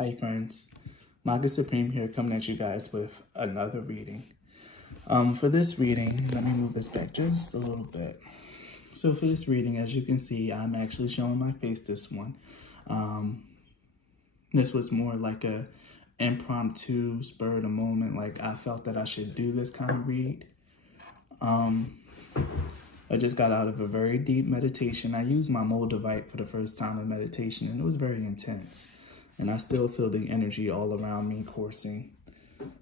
Hi friends, Magus Supreme here, coming at you guys with another reading. For this reading, let me move this back just a little bit. So for this reading, as you can see, I'm actually showing my face this one. This was more like a impromptu, spur of the moment, like I felt that I should do this kind of read. I just got out of a very deep meditation. I used my Moldavite for the first time in meditation, and it was very intense. And I still feel the energy all around me coursing.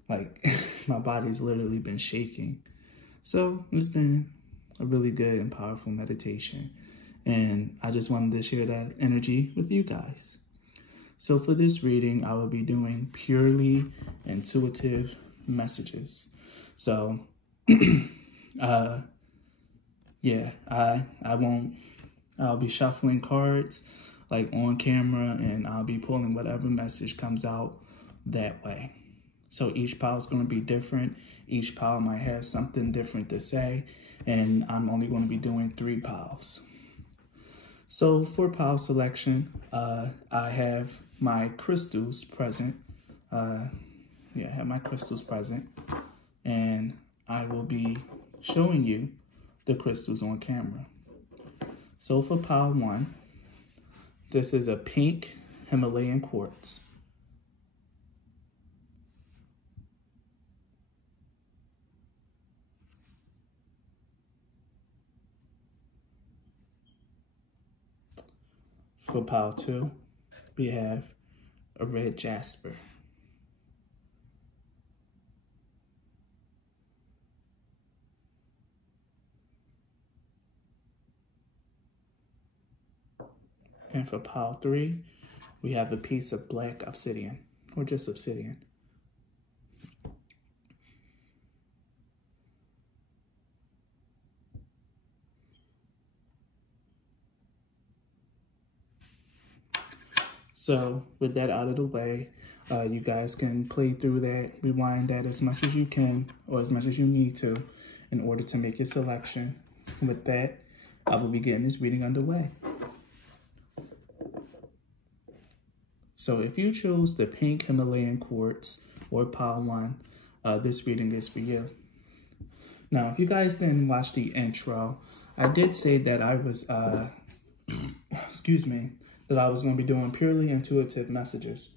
Like, my body's literally been shaking. So, it's been a really good and powerful meditation. And I just wanted to share that energy with you guys. So, for this reading, I will be doing purely intuitive messages. So, yeah, I'll be shuffling cards like on camera, and I'll be pulling whatever message comes out that way. So each pile is going to be different. Each pile might have something different to say, and I'm only going to be doing 3 piles. So for pile selection, I have my crystals present. I have my crystals present, and I will be showing you the crystals on camera. So for pile 1, this is a pink Himalayan quartz. For pile 2, we have a red Jasper. And for pile 3, we have a piece of black obsidian, or just obsidian. So with that out of the way, you guys can play through that, rewind that as much as you can, or as much as you need to, in order to make your selection. With that, I will be getting this reading underway. So if you chose the pink Himalayan quartz or pile 1, this reading is for you. Now, if you guys didn't watch the intro, I did say that I was, that I was going to be doing purely intuitive messages.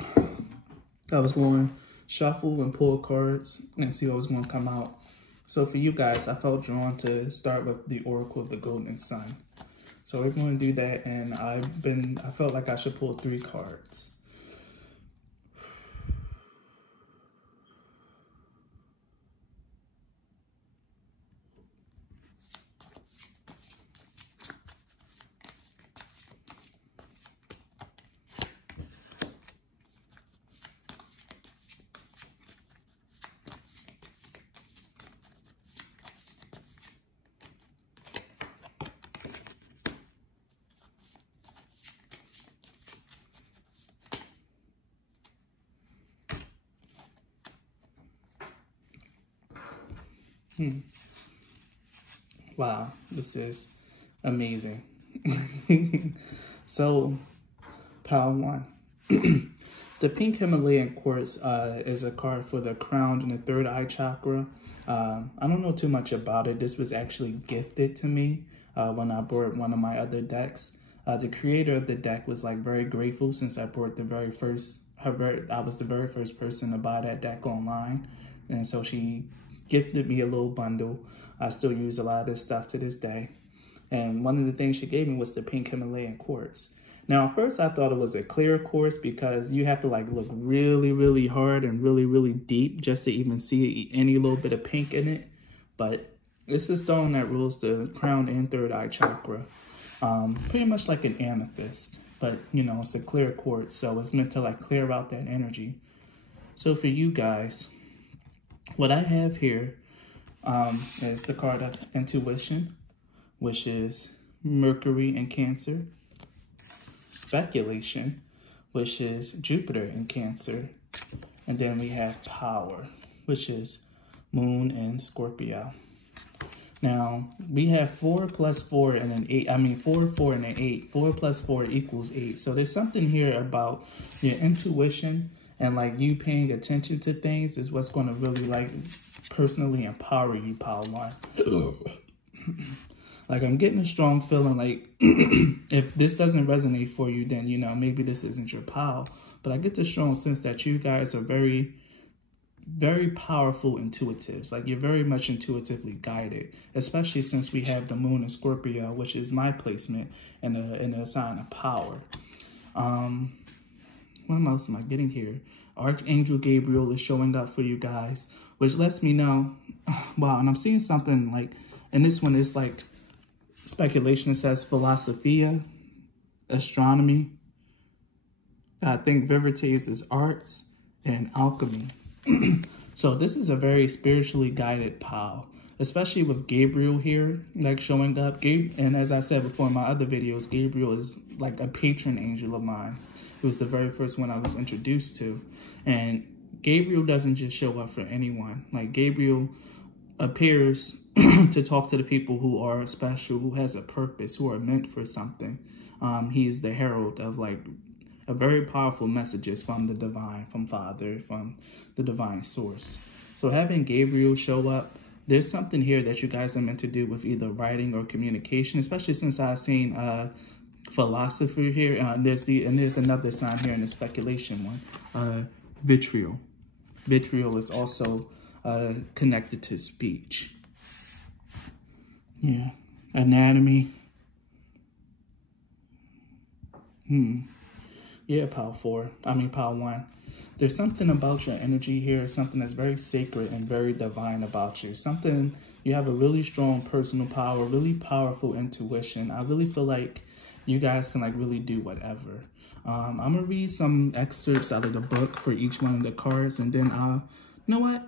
I was going to shuffle and pull cards and see what was going to come out. So for you guys, I felt drawn to start with the Oracle of the Golden Sun. So we're going to do that, and I felt like I should pull 3 cards. Wow, this is amazing. So, pile 1. The pink Himalayan quartz is a card for the crown and the 3rd eye chakra. I don't know too much about it. This was actually gifted to me when I bought one of my other decks. The creator of the deck was like very grateful, since I bought the very first, I was the very first person to buy that deck online. And so she gifted me a little bundle. I still use a lot of this stuff to this day. And one of the things she gave me was the pink Himalayan quartz. Now, at first I thought it was a clear quartz, because you have to like look really, really hard and really, really deep just to even see any little bit of pink in it. But it's a stone that rules the crown and 3rd eye chakra. Pretty much like an amethyst, but you know, it's a clear quartz, so it's meant to like clear out that energy. So for you guys, what I have here is the card of intuition, which is Mercury in Cancer. Speculation, which is Jupiter in Cancer. And then we have power, which is Moon in Scorpio. Now, we have 4 plus 4 and an 8. I mean, 4, 4, and an 8. 4 plus 4 equals 8. So there's something here about your intuition and like you paying attention to things is what's going to really like personally empower you, Power 1. Like I'm getting a strong feeling like if this doesn't resonate for you, then, you know, maybe this isn't your pal. But I get the strong sense that you guys are very, very powerful intuitives. Like you're very much intuitively guided, especially since we have the moon in Scorpio, which is my placement in a sign of power. What else am I getting here? Archangel Gabriel is showing up for you guys, which lets me know, wow, and I'm seeing something like, and this one is like speculation. It says philosophia, astronomy. I think Viverities is arts and alchemy. So this is a very spiritually guided pal, especially with Gabriel here, like showing up. And as I said before in my other videos, Gabriel is like a patron angel of mine. It was the very first one I was introduced to. And Gabriel doesn't just show up for anyone. Like Gabriel appears to talk to the people who are special, who has a purpose, who are meant for something. He is the herald of like a very powerful messages from the divine, from Father, from the divine source. So having Gabriel show up, there's something here that you guys are meant to do with either writing or communication, especially since I've seen philosophy here. There's another sign here in the speculation one, vitriol. Vitriol is also connected to speech. Yeah, anatomy. Yeah, Power 1. There's something about your energy here, something that's very sacred and very divine about you. Something, you have a really strong personal power, really powerful intuition. I really feel like you guys can like really do whatever. I'm going to read some excerpts out of the book for each one of the cards, and then you know what?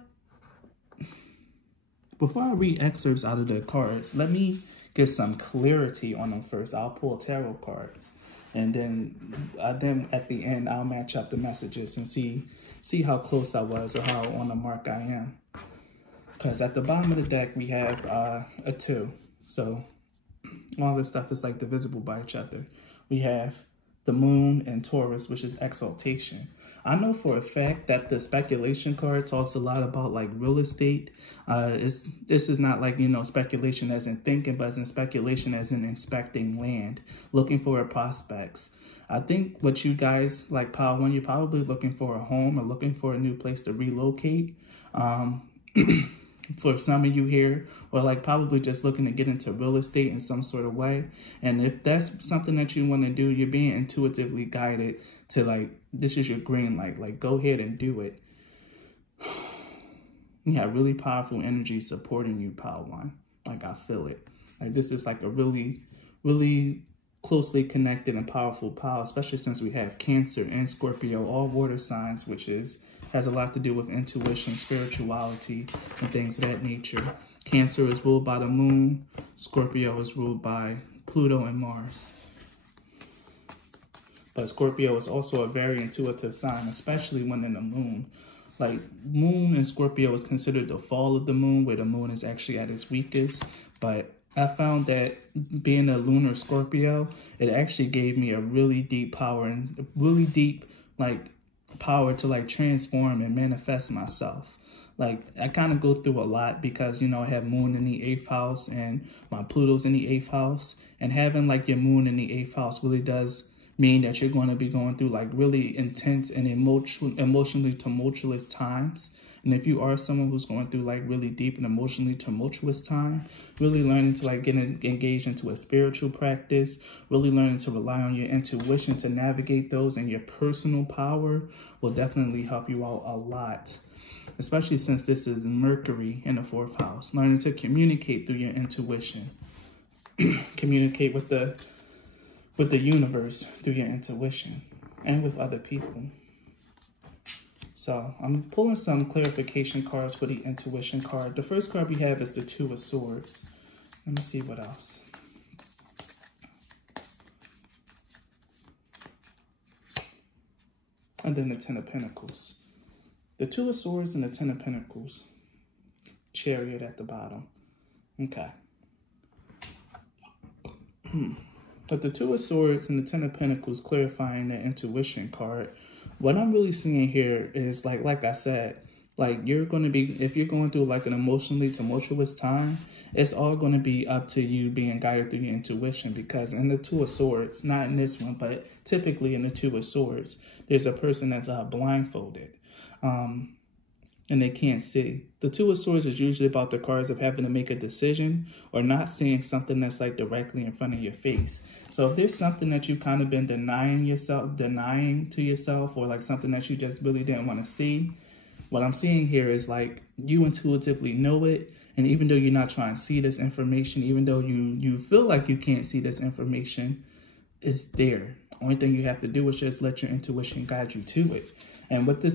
Before I read excerpts out of the cards, let me get some clarity on them first. I'll pull tarot cards. And then at the end, I'll match up the messages and see how close I was or how on the mark I am. Because at the bottom of the deck, we have a 2. So all this stuff is like divisible by each other. We have the moon and Taurus, which is exaltation. I know for a fact that the speculation card talks a lot about like real estate. This is not like, you know, speculation as in thinking, but as in speculation as in inspecting land, looking for prospects. I think what you guys like, Power 1, you're probably looking for a home or looking for a new place to relocate. For some of you here, or like probably just looking to get into real estate in some sort of way. And if that's something that you want to do, you're being intuitively guided to like, this is your green light, like go ahead and do it. You have really powerful energy supporting you, Power 1. Like I feel it. Like this is like a really, really closely connected and powerful power, especially since we have Cancer and Scorpio, all water signs, which has a lot to do with intuition, spirituality, and things of that nature. Cancer is ruled by the moon. Scorpio is ruled by Pluto and Mars. But Scorpio is also a very intuitive sign, especially when in the moon. Like moon in Scorpio is considered the fall of the moon, where the moon is actually at its weakest. But I found that being a lunar Scorpio, it actually gave me a really deep power and really deep like power to like transform and manifest myself. Like I kind of go through a lot because, you know, I have moon in the 8th house and my Pluto's in the 8th house, and having like your moon in the 8th house really does mean that you're going to be going through like really intense and emotionally tumultuous times. And if you are someone who's going through like really deep and emotionally tumultuous time, really learning to like get engaged into a spiritual practice, really learning to rely on your intuition to navigate those, and your personal power will definitely help you out a lot. Especially since this is Mercury in the 4th house, learning to communicate through your intuition, communicate with the universe through your intuition and with other people. So I'm pulling some clarification cards for the intuition card. The first card we have is the 2 of Swords. Let me see what else. And then the 10 of Pentacles. The 2 of Swords and the 10 of Pentacles. Chariot at the bottom. Okay. But the Two of Swords and the Ten of Pentacles clarifying the intuition card, what I'm really seeing here is like I said, like you're going to be, if you're going through like an emotionally tumultuous time, it's all going to be up to you being guided through your intuition. Because in the Two of Swords, not in this one, but typically in the Two of Swords, there's a person that's blindfolded. And they can't see. The Two of Swords is usually about the cards of having to make a decision or not seeing something that's like directly in front of your face. So if there's something that you've kind of been denying to yourself, or like something that you just really didn't want to see, what I'm seeing here is like you intuitively know it. And even though you're not trying to see this information, even though you feel like you can't see this information, it's there. Only thing you have to do is just let your intuition guide you to it. And with the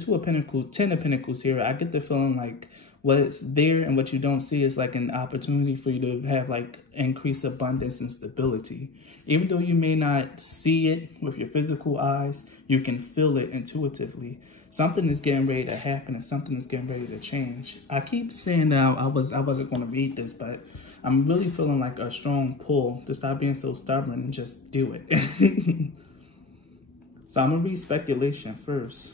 Ten of Pentacles here, I get the feeling like what's there and what you don't see is like an opportunity for you to have like increased abundance and stability. Even though you may not see it with your physical eyes, you can feel it intuitively. Something is getting ready to happen and something is getting ready to change. I keep saying that I wasn't going to read this, but I'm really feeling like a strong pull to stop being so stubborn and just do it. So I'm going to read speculation first.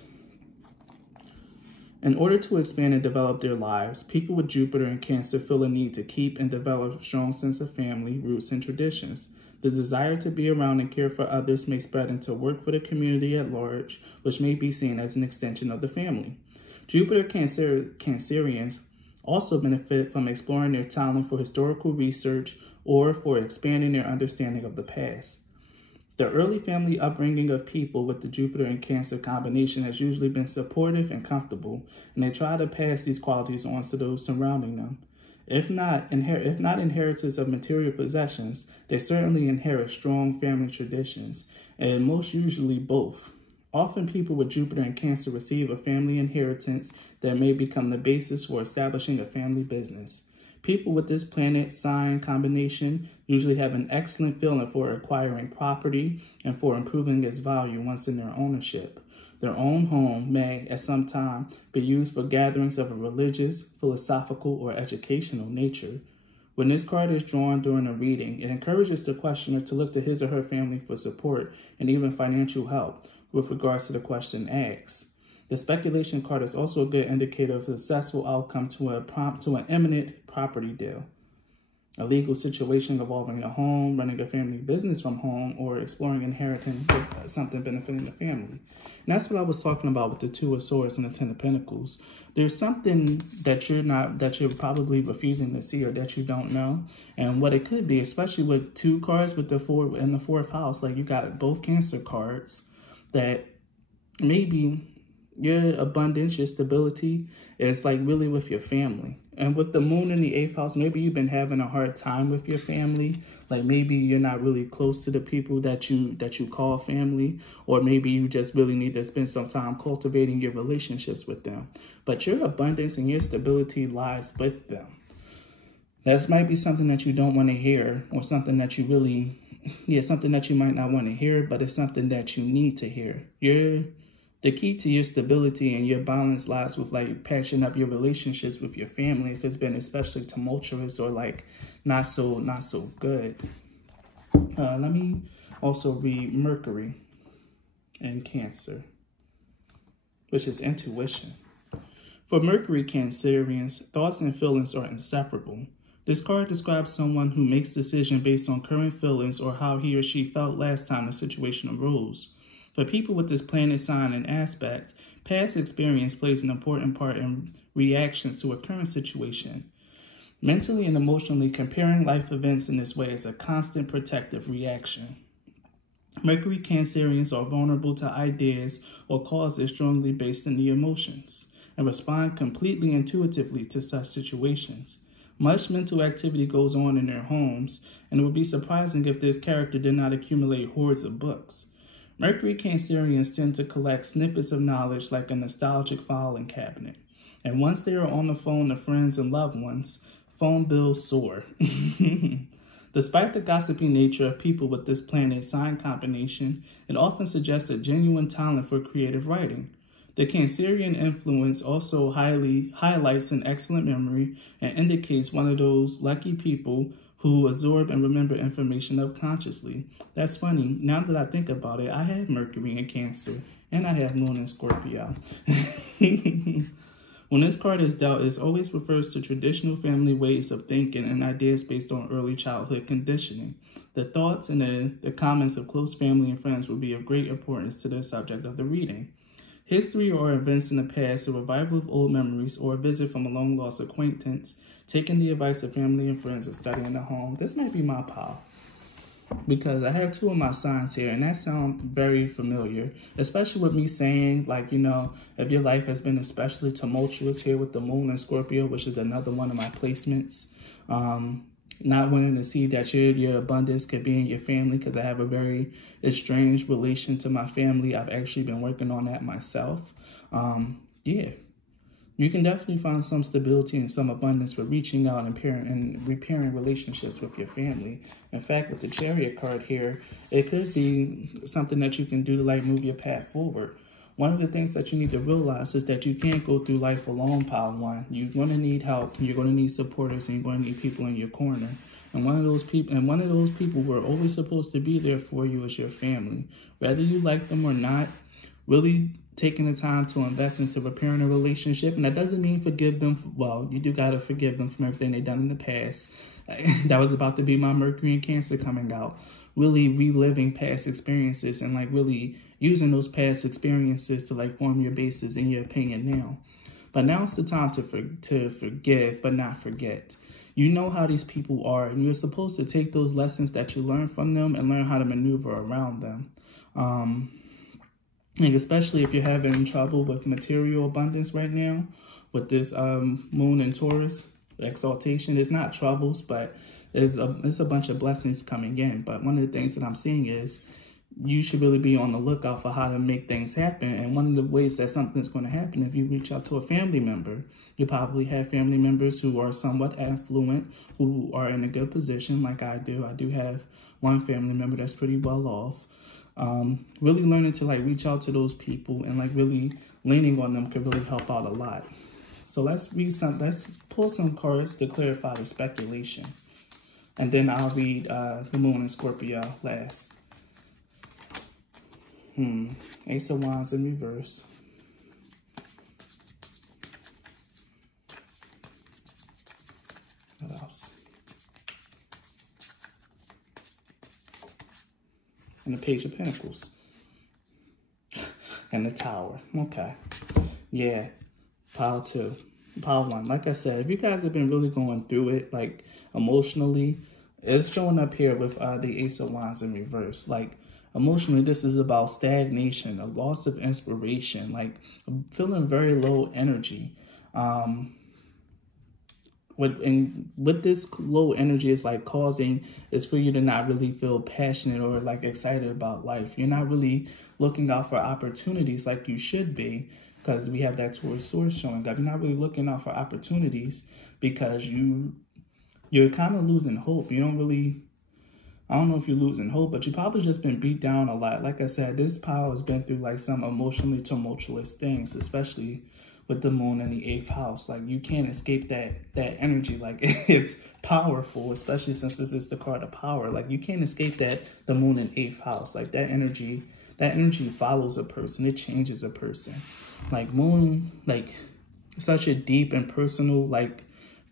In order to expand and develop their lives, people with Jupiter and Cancer feel a need to keep and develop a strong sense of family, roots, and traditions. The desire to be around and care for others may spread into work for the community at large, which may be seen as an extension of the family. Jupiter Cancerians also benefit from exploring their talent for historical research or for expanding their understanding of the past. The early family upbringing of people with the Jupiter and Cancer combination has usually been supportive and comfortable, and they try to pass these qualities on to those surrounding them. If not inheritors of material possessions, they certainly inherit strong family traditions, and most usually both. Often people with Jupiter and Cancer receive a family inheritance that may become the basis for establishing a family business. People with this planet sign combination usually have an excellent feeling for acquiring property and for improving its value once in their ownership. Their own home may, at some time, be used for gatherings of a religious, philosophical, or educational nature. When this card is drawn during a reading, it encourages the questioner to look to his or her family for support and even financial help with regards to the question asked. The speculation card is also a good indicator of a successful outcome to an imminent property deal, a legal situation involving a home, running a family business from home, or exploring inheriting something benefiting the family. And that's what I was talking about with the Two of Swords and the Ten of Pentacles. There's something that you're probably refusing to see or that you don't know. And what it could be, especially with two cards with the four in the fourth house, like you got both Cancer cards, that maybe your abundance, your stability is like really with your family. And with the moon in the 8th house, maybe you've been having a hard time with your family. Like maybe you're not really close to the people that you call family, or maybe you just really need to spend some time cultivating your relationships with them. But your abundance and your stability lies with them. That might be something that you don't want to hear, or something that you really, something that you might not want to hear, but it's something that you need to hear. The key to your stability and your balance lies with like patching up your relationships with your family if it's been especially tumultuous or like not so good. Let me also read Mercury and Cancer, which is intuition. For Mercury Cancerians, thoughts and feelings are inseparable. This card describes someone who makes decisions based on current feelings or how he or she felt last time the situation arose. For people with this planet sign and aspect, past experience plays an important part in reactions to a current situation. Mentally and emotionally comparing life events in this way is a constant protective reaction. Mercury Cancerians are vulnerable to ideas or causes strongly based in the emotions and respond completely intuitively to such situations. Much mental activity goes on in their homes, and it would be surprising if this character did not accumulate hordes of books. Mercury Cancerians tend to collect snippets of knowledge like a nostalgic filing cabinet. And once they are on the phone to friends and loved ones, phone bills soar. Despite the gossipy nature of people with this planet sign combination, it often suggests a genuine talent for creative writing. The Cancerian influence also highlights an excellent memory and indicates one of those lucky people who absorb and remember information subconsciously. That's funny. Now that I think about it, I have Mercury in Cancer, and I have Moon in Scorpio. When this card is dealt, it always refers to traditional family ways of thinking and ideas based on early childhood conditioning. The thoughts and the comments of close family and friends will be of great importance to the subject of the reading. History or events in the past, a revival of old memories, or a visit from a long-lost acquaintance, taking the advice of family and friends, and studying at home. This might be my pile, because I have two of my signs here, and that sounds very familiar, especially with me saying, like, you know, if your life has been especially tumultuous here with the Moon in Scorpio, which is another one of my placements, not wanting to see that your abundance could be in your family, because I have a very estranged relation to my family. I've actually been working on that myself. Yeah. You can definitely find some stability and some abundance with reaching out and repairing relationships with your family. In fact, with the Chariot card here, it could be something that you can do to like move your path forward. One of the things that you need to realize is that you can't go through life alone, pile one. You're going to need help, and you're going to need supporters, and you're going to need people in your corner. And one of those people who are always supposed to be there for you is your family. Whether you like them or not, really taking the time to invest into repairing a relationship. And that doesn't mean forgive them. Well, you do got to forgive them from everything they've done in the past. That was about to be my Mercury in Cancer coming out. Really reliving past experiences and like really using those past experiences to like form your basis in your opinion now. But now it's the time to forgive, but not forget. You know how these people are, and you're supposed to take those lessons that you learn from them and learn how to maneuver around them. And especially if you're having trouble with material abundance right now, with this Moon in Taurus exaltation, it's not troubles, but there's a bunch of blessings coming in. But one of the things that I'm seeing is you should really be on the lookout for how to make things happen. And one of the ways that something's going to happen, if you reach out to a family member, you probably have family members who are somewhat affluent, who are in a good position like I do. I do have one family member that's pretty well off. Really learning to like reach out to those people and like really leaning on them could really help out a lot. So let's pull some cards to clarify the speculation. And then I'll read the Moon in Scorpio last. Ace of Wands in reverse. What else? And the Page of Pentacles. And the Tower. Okay. Yeah. Pile 2. Pile 1. Like I said, if you guys have been really going through it, like emotionally, it's showing up here with the Ace of Wands in reverse. Like emotionally, this is about stagnation, a loss of inspiration, like feeling very low energy. With this low energy is like causing is for you to not really feel passionate or like excited about life. You're not really looking out for opportunities like you should be, because we have that Taurus source showing up. You're not really looking out for opportunities because you're kind of losing hope. You don't really, I don't know if you're losing hope, but you've probably just been beat down a lot. Like I said, this pile has been through like some emotionally tumultuous things, especially with the Moon in the 8th house. Like you can't escape that energy. Like it's powerful, especially since this is the card of power. Like you can't escape the Moon in 8th house. Like that energy follows a person. It changes a person. Like Moon, like such a deep and personal like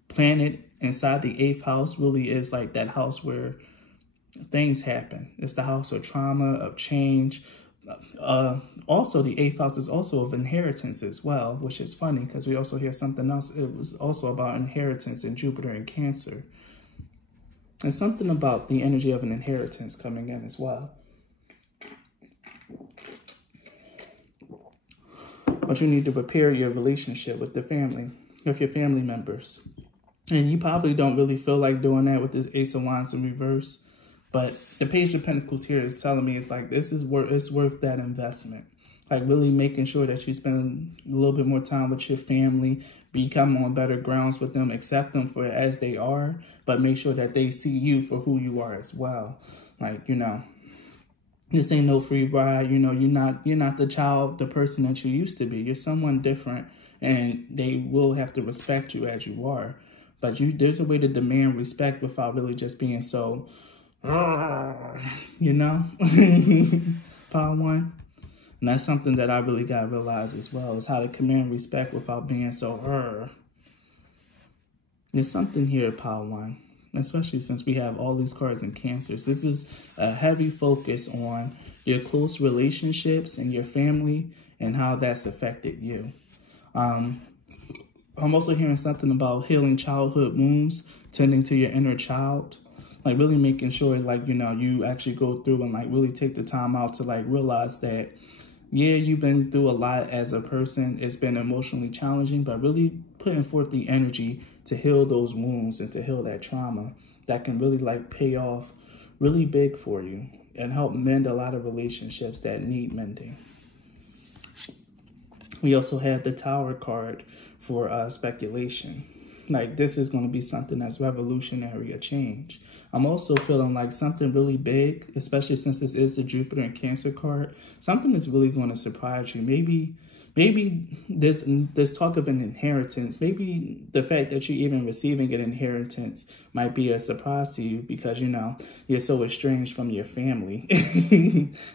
planet inside the 8th house really is like that house where things happen. It's the house of trauma, of change. Also, the 8th house is also of inheritance as well, which is funny because we also hear something else. It was also about inheritance in Jupiter and Cancer. And something about the energy of an inheritance coming in as well. But you need to prepare your relationship with the family, with your family members. And you probably don't really feel like doing that with this Ace of Wands in reverse. But the Page of Pentacles here is telling me it's like it's worth that investment. Like really making sure that you spend a little bit more time with your family, become on better grounds with them, accept them for as they are, but make sure that they see you for who you are as well. Like, you know, this ain't no free ride. You know, you're not the person that you used to be. You're someone different, and they will have to respect you as you are. But there's a way to demand respect without really just being so, you know, Power 1. And that's something that I really got to realize as well, is how to command respect without being so, There's something here, Power 1, especially since we have all these cards in Cancers. This is a heavy focus on your close relationships and your family and how that's affected you. I'm also hearing something about healing childhood wounds, tending to your inner child, like really making sure, like, you know, you actually go through and like really take the time out to like realize that, yeah, you've been through a lot as a person. It's been emotionally challenging, but really putting forth the energy to heal those wounds and to heal that trauma that can really like pay off really big for you and help mend a lot of relationships that need mending. We also have the Tower card for speculation. Like, this is going to be something that's revolutionary, a change. I'm also feeling like something really big, especially since this is the Jupiter and Cancer card. Something is really going to surprise you. Maybe there's talk of an inheritance. Maybe the fact that you're even receiving an inheritance might be a surprise to you because, you know, you're so estranged from your family.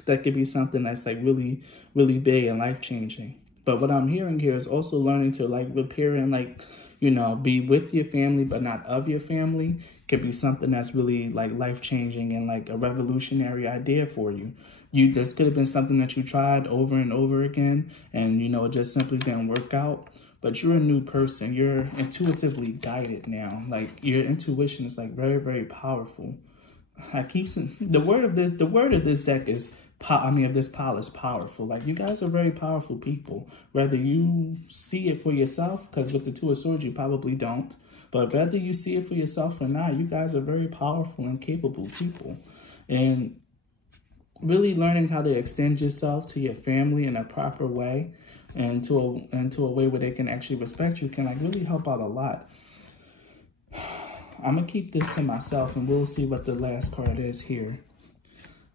That could be something that's like really, really big and life-changing. But what I'm hearing here is also learning to like repair and like, you know, be with your family, but not of your family. Could be something that's really like life-changing and like a revolutionary idea for you. This could have been something that you tried over and over again and, you know, it just simply didn't work out. But you're a new person. You're intuitively guided now. Like, your intuition is like very, very powerful. I keep saying the word of this deck is of this pile is powerful. Like, you guys are very powerful people. Whether you see it for yourself, because with the Two of Swords, you probably don't. But whether you see it for yourself or not, you guys are very powerful and capable people. And really learning how to extend yourself to your family in a proper way and to a way where they can actually respect you can like really help out a lot. I'm going to keep this to myself and we'll see what the last card is here.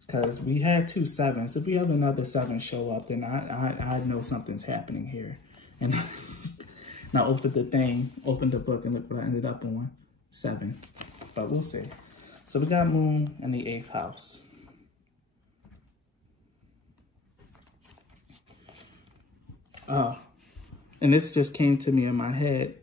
Because we had 2 7s. If we have another 7 show up, then I know something's happening here. And I opened the book, and look what I ended up on. 7. But we'll see. So we got Moon in the 8th house. And this just came to me in my head.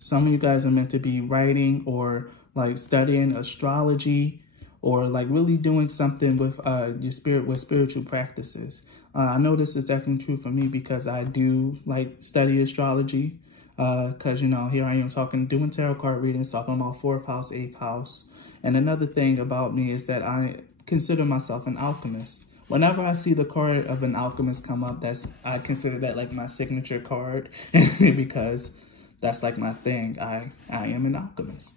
Some of you guys are meant to be writing or like studying astrology, or like really doing something with your spirit, with spiritual practices. I know this is definitely true for me because I do like study astrology. Because, you know, here I am doing tarot card readings, talking about 4th house, 8th house. And another thing about me is that I consider myself an alchemist. Whenever I see the card of an alchemist come up, I consider that like my signature card because that's like my thing. I am an alchemist.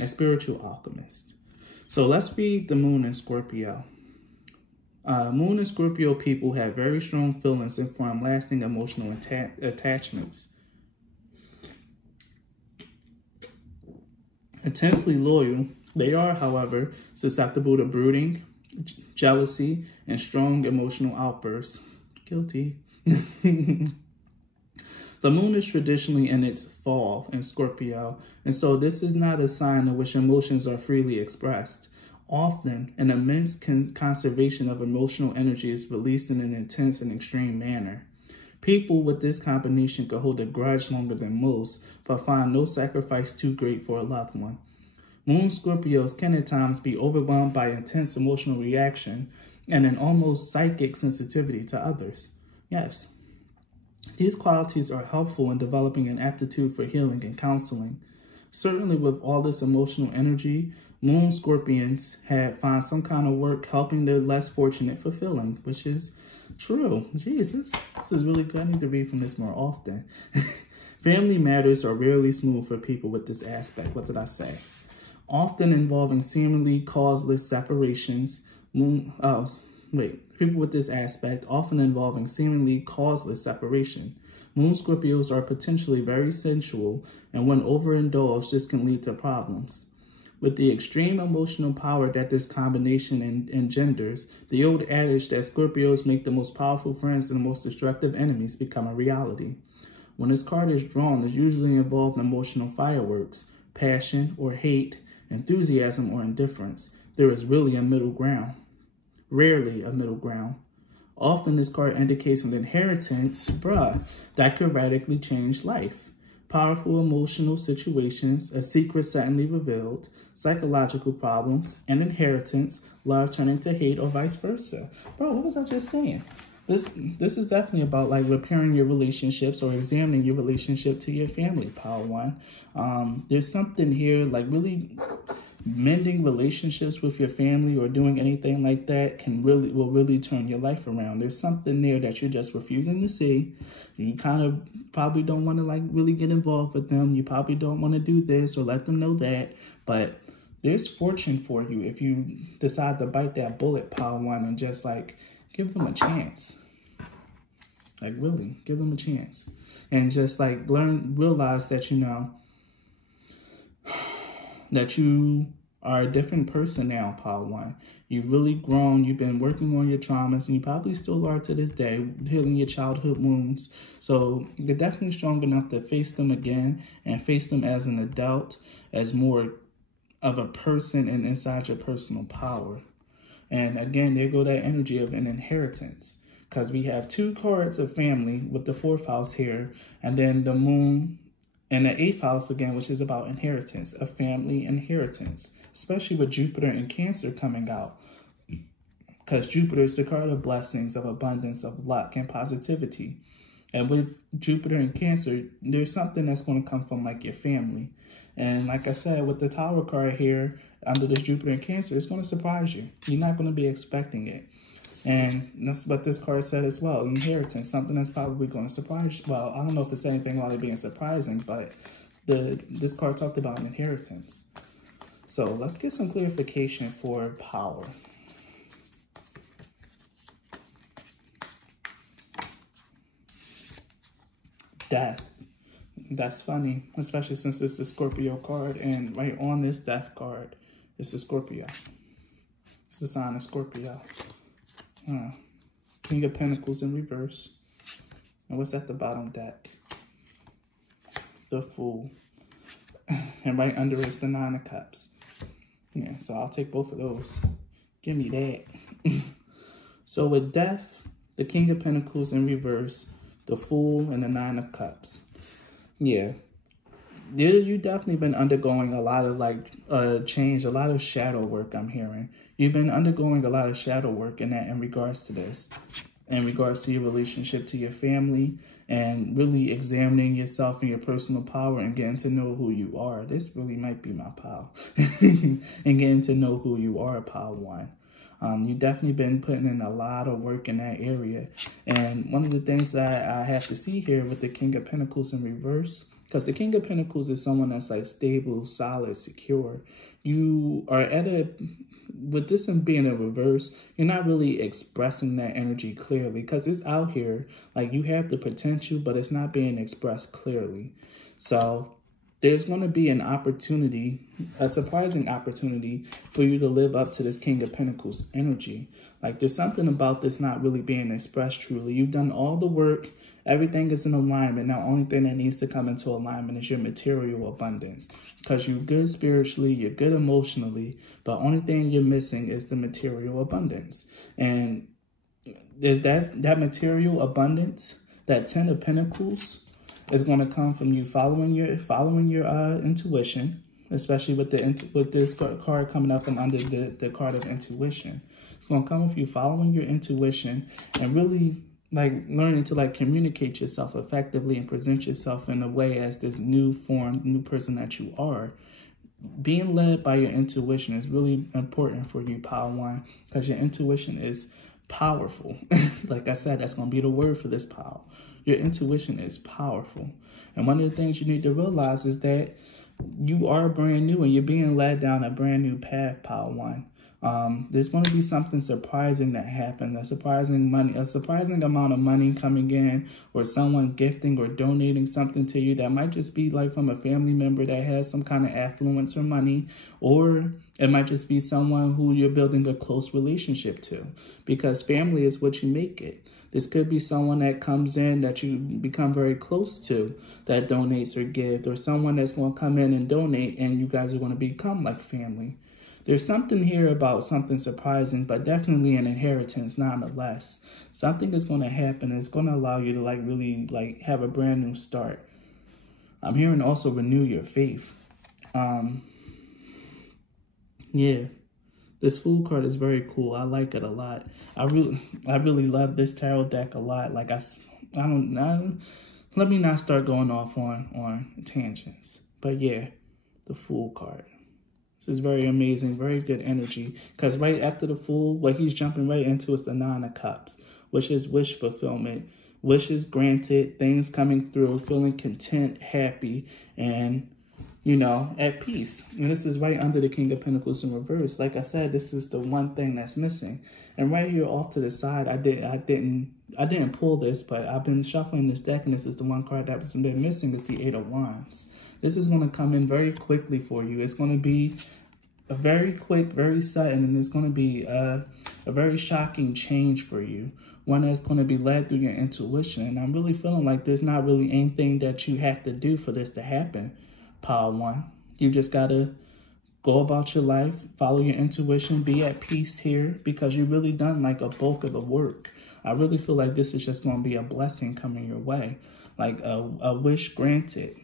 A spiritual alchemist. So let's read the Moon in Scorpio. Moon and Scorpio people have very strong feelings and form lasting emotional attachments. Intensely loyal, they are, however, susceptible to brooding, jealousy, and strong emotional outbursts. Guilty. The moon is traditionally in its fall in Scorpio, and so this is not a sign in which emotions are freely expressed. Often, an immense conservation of emotional energy is released in an intense and extreme manner. People with this combination could hold a grudge longer than most, but find no sacrifice too great for a loved one. Moon Scorpios can at times be overwhelmed by intense emotional reaction and an almost psychic sensitivity to others. Yes. These qualities are helpful in developing an aptitude for healing and counseling. Certainly with all this emotional energy, Moon Scorpions find some kind of work helping the less fortunate fulfilling, which is true. Jesus, this is really good. I need to read from this more often. Family matters are rarely smooth for people with this aspect. What did I say? Often involving seemingly causeless separations. People with this aspect, often involving seemingly causeless separation. Moon Scorpios are potentially very sensual, and when overindulged, this can lead to problems. With the extreme emotional power that this combination engenders, the old adage that Scorpios make the most powerful friends and the most destructive enemies become a reality. When this card is drawn, it's usually involved in emotional fireworks, passion or hate, enthusiasm or indifference. There is really a middle ground. Rarely a middle ground. Often this card indicates an inheritance, that could radically change life. Powerful emotional situations, a secret suddenly revealed, psychological problems, an inheritance, love turning to hate or vice versa. What was I just saying? This is definitely about like repairing your relationships or examining your relationship to your family, Power One. There's something here like really mending relationships with your family or doing anything like that will really turn your life around. There's something there that you're just refusing to see. You kind of probably don't want to like really get involved with them. You probably don't want to do this or let them know that, but there's fortune for you if you decide to bite that bullet, Power One, and just like give them a chance. Like really, give them a chance. And just like realize that, that you are a different person now, Power One. You've really grown. You've been working on your traumas, and you probably still are to this day, healing your childhood wounds. So you're definitely strong enough to face them again and face them as an adult, as more of a person and inside your personal power. And again, there go that energy of an inheritance, because we have 2 cards of family with the 4th house here, and then the moon and the 8th house again, which is about inheritance, a family inheritance, especially with Jupiter and Cancer coming out, because Jupiter is the card of blessings, of abundance, of luck and positivity. And with Jupiter and Cancer, there's something that's going to come from like your family. And like I said, with the Tower card here under this Jupiter and Cancer, it's going to surprise you. You're not going to be expecting it. And that's what this card said as well, inheritance, something that's probably going to surprise you. Well, I don't know if it's anything about it being surprising, but this card talked about an inheritance. So let's get some clarification for power. Death. That's funny, especially since it's the Scorpio card, and right on this death card is the Scorpio. It's the sign of Scorpio. King of Pentacles in reverse. And what's at the bottom deck? The Fool. And right under is the 9 of Cups. Yeah, so I'll take both of those. Give me that. So with Death, the King of Pentacles in reverse, the Fool, and the 9 of Cups. Yeah. You've definitely been undergoing a lot of change, a lot of shadow work, I'm hearing. You've been undergoing a lot of shadow work in regards to this, in regards to your relationship to your family, and really examining yourself and your personal power and getting to know who you are. This really might be my pal. And getting to know who you are, Power One. You've definitely been putting in a lot of work in that area. And one of the things that I have to see here with the King of Pentacles in reverse, because the King of Pentacles is someone that's like stable, solid, secure. You are with this one being in reverse, you're not really expressing that energy clearly, because it's out here. Like you have the potential, but it's not being expressed clearly. So there's going to be an opportunity, a surprising opportunity for you to live up to this King of Pentacles energy. Like there's something about this not really being expressed truly. You've done all the work. Everything is in alignment. Now, only thing that needs to come into alignment is your material abundance, because you're good spiritually, you're good emotionally, but only thing you're missing is the material abundance. And that material abundance, that 10 of Pentacles, is going to come from you following your intuition, especially with this card coming up from under the card of intuition. It's going to come with you following your intuition and really like learning to like communicate yourself effectively and present yourself in a way as this new person that you are. Being led by your intuition is really important for you, Power One, because your intuition is powerful. Like I said, that's going to be the word for this power. Your intuition is powerful. And one of the things you need to realize is that you are brand new and you're being led down a brand new path, Power One. There's going to be something surprising that happened, a surprising amount of money coming in, or someone gifting or donating something to you that might just be like from a family member that has some kind of affluence or money, or it might just be someone who you're building a close relationship to, because family is what you make it. This could be someone that comes in that you become very close to that donates or gives, or someone that's going to come in and donate and you guys are going to become like family. There's something here about something surprising, but definitely an inheritance nonetheless. Something is going to happen. It's going to allow you to like really like have a brand new start. I'm hearing also renew your faith. Yeah, this Fool card is very cool. I like it a lot. I really love this tarot deck a lot. Like I don't know. Let me not start going off on tangents. But yeah, the Fool card. This is very amazing, very good energy. Because right after the Fool, what he's jumping right into is the Nine of Cups, which is wish fulfillment. Wishes granted, things coming through, feeling content, happy, and, you know, at peace. And this is right under the King of Pentacles in reverse. Like I said, this is the one thing that's missing. And right here off to the side, I didn't pull this, but I've been shuffling this deck, and this is the one card that's been missing, is the Eight of Wands. This is going to come in very quickly for you. It's going to be a very quick, very sudden, and it's going to be a very shocking change for you. One that's going to be led through your intuition. And I'm really feeling like there's not really anything that you have to do for this to happen, Pile 1. You just got to go about your life, follow your intuition, be at peace here, because you've really done like a bulk of the work. I really feel like this is just going to be a blessing coming your way, like a wish granted.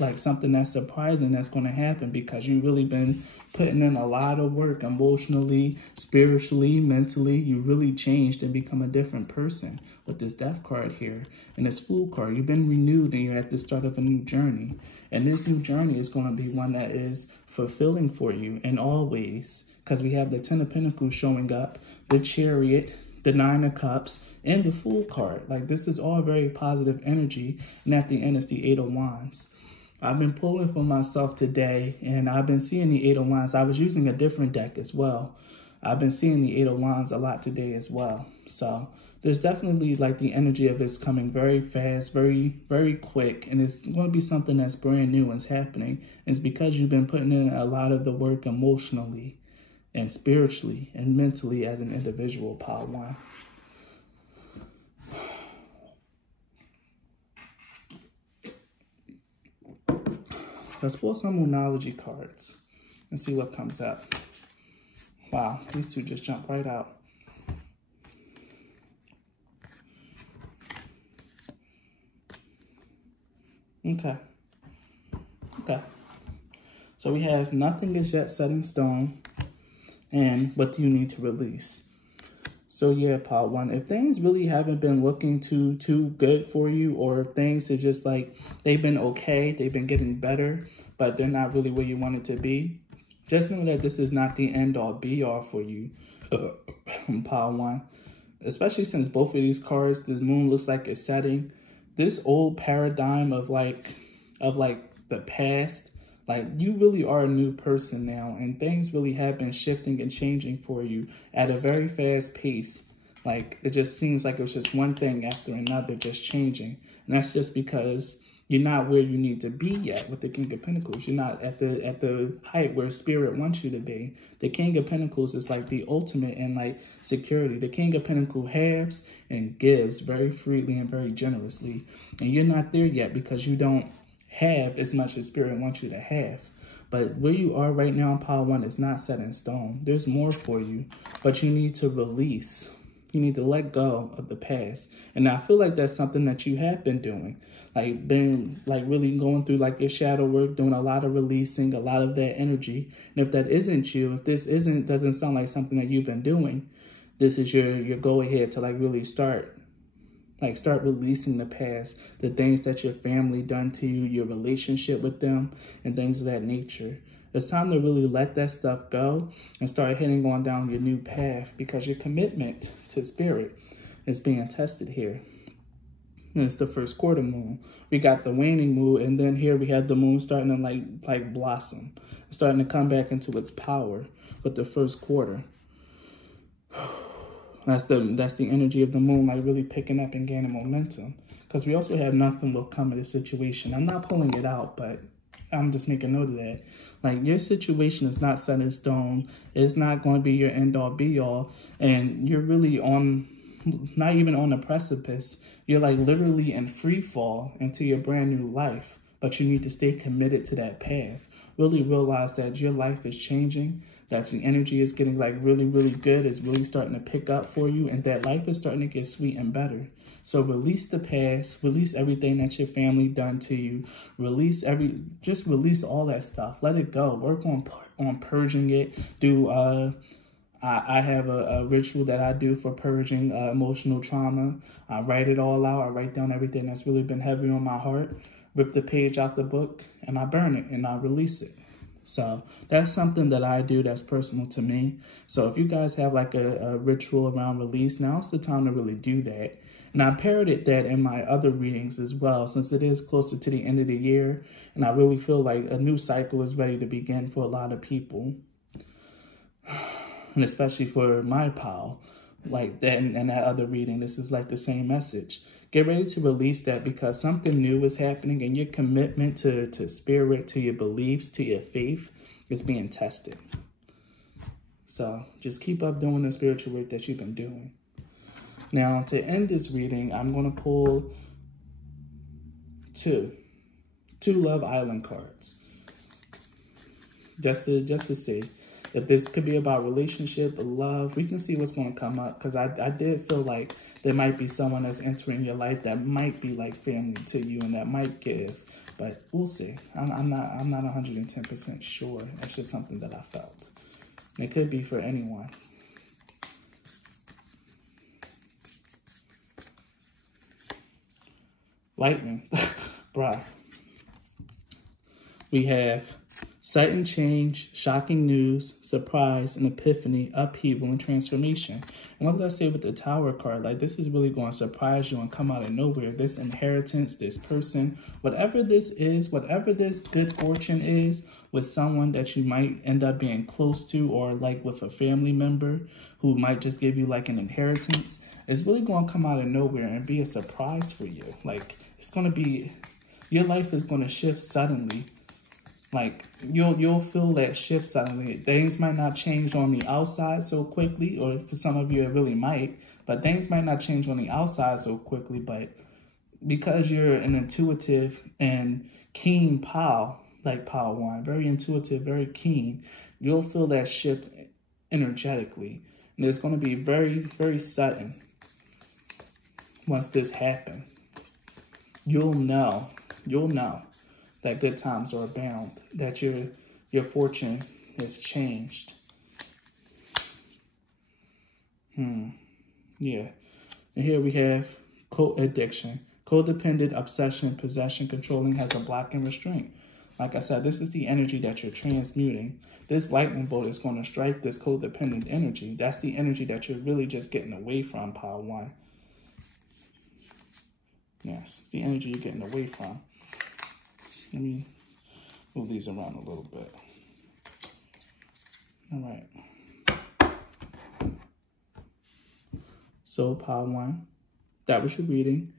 Like something that's surprising that's going to happen, because you've really been putting in a lot of work emotionally, spiritually, mentally. You really changed and become a different person with this Death card here. And this Fool card, you've been renewed and you're at the start of a new journey. And this new journey is going to be one that is fulfilling for you in all ways, because we have the Ten of Pentacles showing up, the Chariot, the Nine of Cups, and the Fool card. Like this is all very positive energy. And at the end is the Eight of Wands. I've been pulling for myself today, and I've been seeing the Eight of Wands. I was using a different deck as well. I've been seeing the Eight of Wands a lot today as well. So there's definitely like the energy of it's coming very fast, very, very quick. And it's going to be something that's brand new and is happening. And it's because you've been putting in a lot of the work emotionally and spiritually and mentally as an individual, Pile 1. Let's pull some Moonology cards and see what comes up. Wow, these two just jump right out. Okay. So we have nothing is yet set in stone, and what do you need to release? So yeah, Pile 1, if things really haven't been looking too good for you, or if things are just like, they've been okay, they've been getting better, but they're not really where you want it to be, just know that this is not the end all be all for you, Pile 1. Especially since both of these cards, this moon looks like it's setting. This old paradigm of like the past, like you really are a new person now, and things really have been shifting and changing for you at a very fast pace. Like it just seems like it was just one thing after another just changing. And that's just because you're not where you need to be yet with the King of Pentacles. You're not at the height where Spirit wants you to be. The King of Pentacles is like the ultimate in like security. The King of Pentacles halves and gives very freely and very generously. And you're not there yet because you don't have as much as Spirit wants you to have. But where you are right now in Pile 1 is not set in stone. There's more for you, but you need to release. You need to let go of the past. And I feel like that's something that you have been doing. Like been like really going through like your shadow work, doing a lot of releasing, a lot of that energy. And if that isn't you, if this doesn't sound like something that you've been doing, this is your go ahead to like really start releasing the past, the things that your family done to you, your relationship with them, and things of that nature. It's time to really let that stuff go and start heading on down your new path, because your commitment to Spirit is being tested here. And it's the first quarter moon. We got the waning moon, and then here we have the moon starting to like blossom, starting to come back into its power with the first quarter. That's the energy of the moon, like really picking up and gaining momentum. Because we also have nothing will come of the situation. I'm not pulling it out, but I'm just making note of that. Like, your situation is not set in stone. It's not going to be your end all be all. And you're really on, not even on the precipice. You're like literally in free fall into your brand new life. But you need to stay committed to that path. Really realize that your life is changing, that the energy is getting like really, really good. It's really starting to pick up for you, and that life is starting to get sweet and better. So release the past, release everything that your family done to you, just release all that stuff. Let it go. Work on purging it. I have a ritual that I do for purging emotional trauma. I write it all out. I write down everything that's really been heavy on my heart, rip the page out the book, and I burn it and I release it. So that's something that I do that's personal to me. So if you guys have like a ritual around release, now's the time to really do that. And I parroted that in my other readings as well, since it is closer to the end of the year. And I really feel like a new cycle is ready to begin for a lot of people. And especially for my pal, like that and that other reading, this is like the same message. Get ready to release that, because something new is happening, and your commitment to spirit, to your beliefs, to your faith is being tested. So just keep up doing the spiritual work that you've been doing. Now, to end this reading, I'm going to pull two Love Island cards. Just to see if this could be about relationship, love. We can see what's going to come up, because I did feel like there might be someone that's entering your life that might be like family to you and that might give, but we'll see. I'm not 110% sure. That's just something that I felt. And it could be for anyone. Lightning, bruh. We have sudden change, shocking news, surprise, and epiphany, upheaval, and transformation. And what did I say with the Tower card? Like, this is really going to surprise you and come out of nowhere. This inheritance, this person, whatever this is, whatever this good fortune is with someone that you might end up being close to, or like with a family member who might just give you like an inheritance, it's really going to come out of nowhere and be a surprise for you. Like, it's going to be, your life is going to shift suddenly. Like, you'll feel that shift suddenly. Things might not change on the outside so quickly, or for some of you it really might, but things might not change on the outside so quickly, but because you're an intuitive and keen pal, like Pal 1, very intuitive, very keen, you'll feel that shift energetically. And it's going to be very, very sudden. Once this happens, you'll know that good times are abound, that your fortune has changed. Yeah. And here we have co-addiction. Codependent, obsession, possession, controlling, has a block and restraint. Like I said, this is the energy that you're transmuting. This lightning bolt is going to strike this codependent energy. That's the energy that you're really just getting away from, Pile 1. Yes, it's the energy you're getting away from. Let me move these around a little bit. All right. So, Pile 1, that was your reading.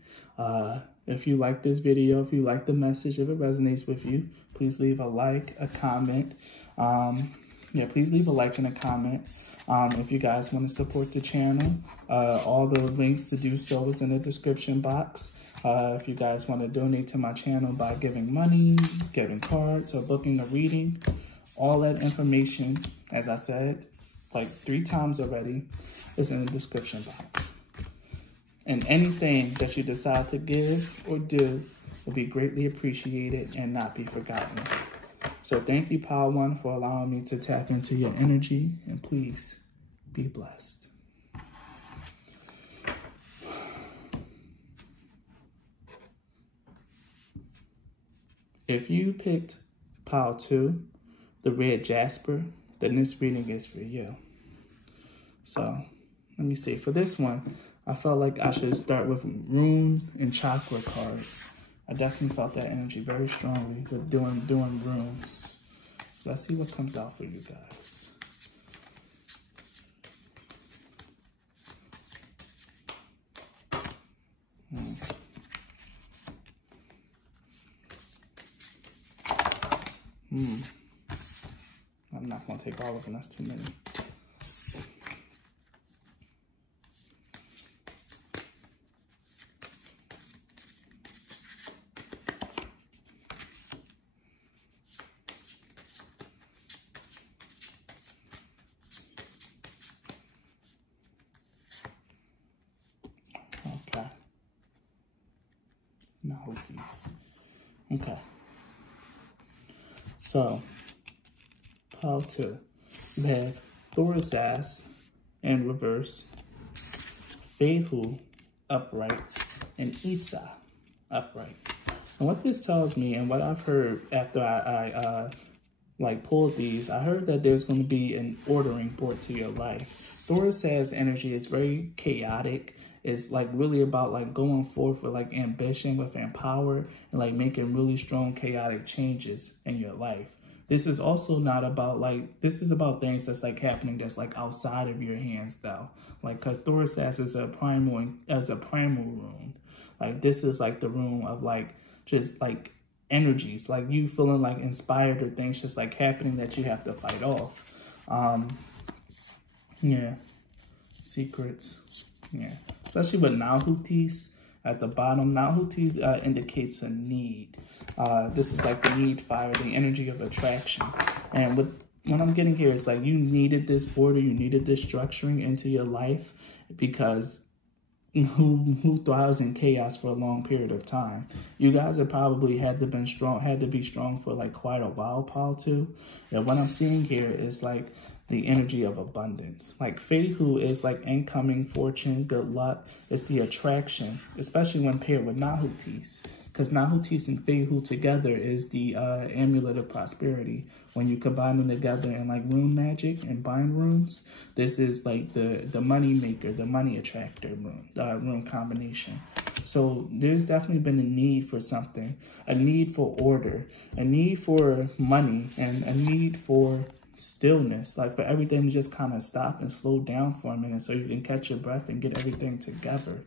If you like this video, if you like the message, if it resonates with you, please leave a like, a comment. Please leave a like and a comment. If you guys want to support the channel, all the links to do so is in the description box. If you guys want to donate to my channel by giving money, giving cards, or booking a reading, all that information, as I said, like 3 times already, is in the description box. And anything that you decide to give or do will be greatly appreciated and not be forgotten. So thank you, Pile 1, for allowing me to tap into your energy, and please be blessed. If you picked Pile 2, the red Jasper, then this reading is for you. So let me see. For this one, I felt like I should start with rune and chakra cards. I definitely felt that energy very strongly with doing runes. So let's see what comes out for you guys. I'm not going to take all of them. That's too many. Okay. Magus. Okay. So, pile 2. You have Thorazaz in reverse, Fehu upright, and Isa upright. And what this tells me, and what I've heard after I like pulled these, I heard that there's going to be an ordering brought to your life. Thorazaz energy is very chaotic. It's like really about like going forth with like ambition, with power, and like making really strong chaotic changes in your life. This is also not about like, this is about things that's like happening that's like outside of your hands though. Like, cause Thorazaz is a primal rune. Like this is like the rune of like, just like energies, like you feeling like inspired or things just like happening that you have to fight off. Yeah. Secrets. Yeah. Especially with Nahutis at the bottom. Nahutis indicates a need. This is like the need fire, the energy of attraction. And what I'm getting here is like you needed this order, you needed this structuring into your life because who thrives in chaos for a long period of time. You guys have probably had to be strong for like quite a while, Paul, too. And what I'm seeing here is like the energy of abundance. Like Fehu is like incoming fortune, good luck. It's the attraction, especially when paired with Nahutis. Because Nahutis and Fehu together is the amulet of prosperity. When you combine them together in like rune magic and bind runes, this is like the money maker, the money attractor rune combination. So there's definitely been a need for something, a need for order, a need for money, and a need for stillness, like for everything to just kind of stop and slow down for a minute so you can catch your breath and get everything together.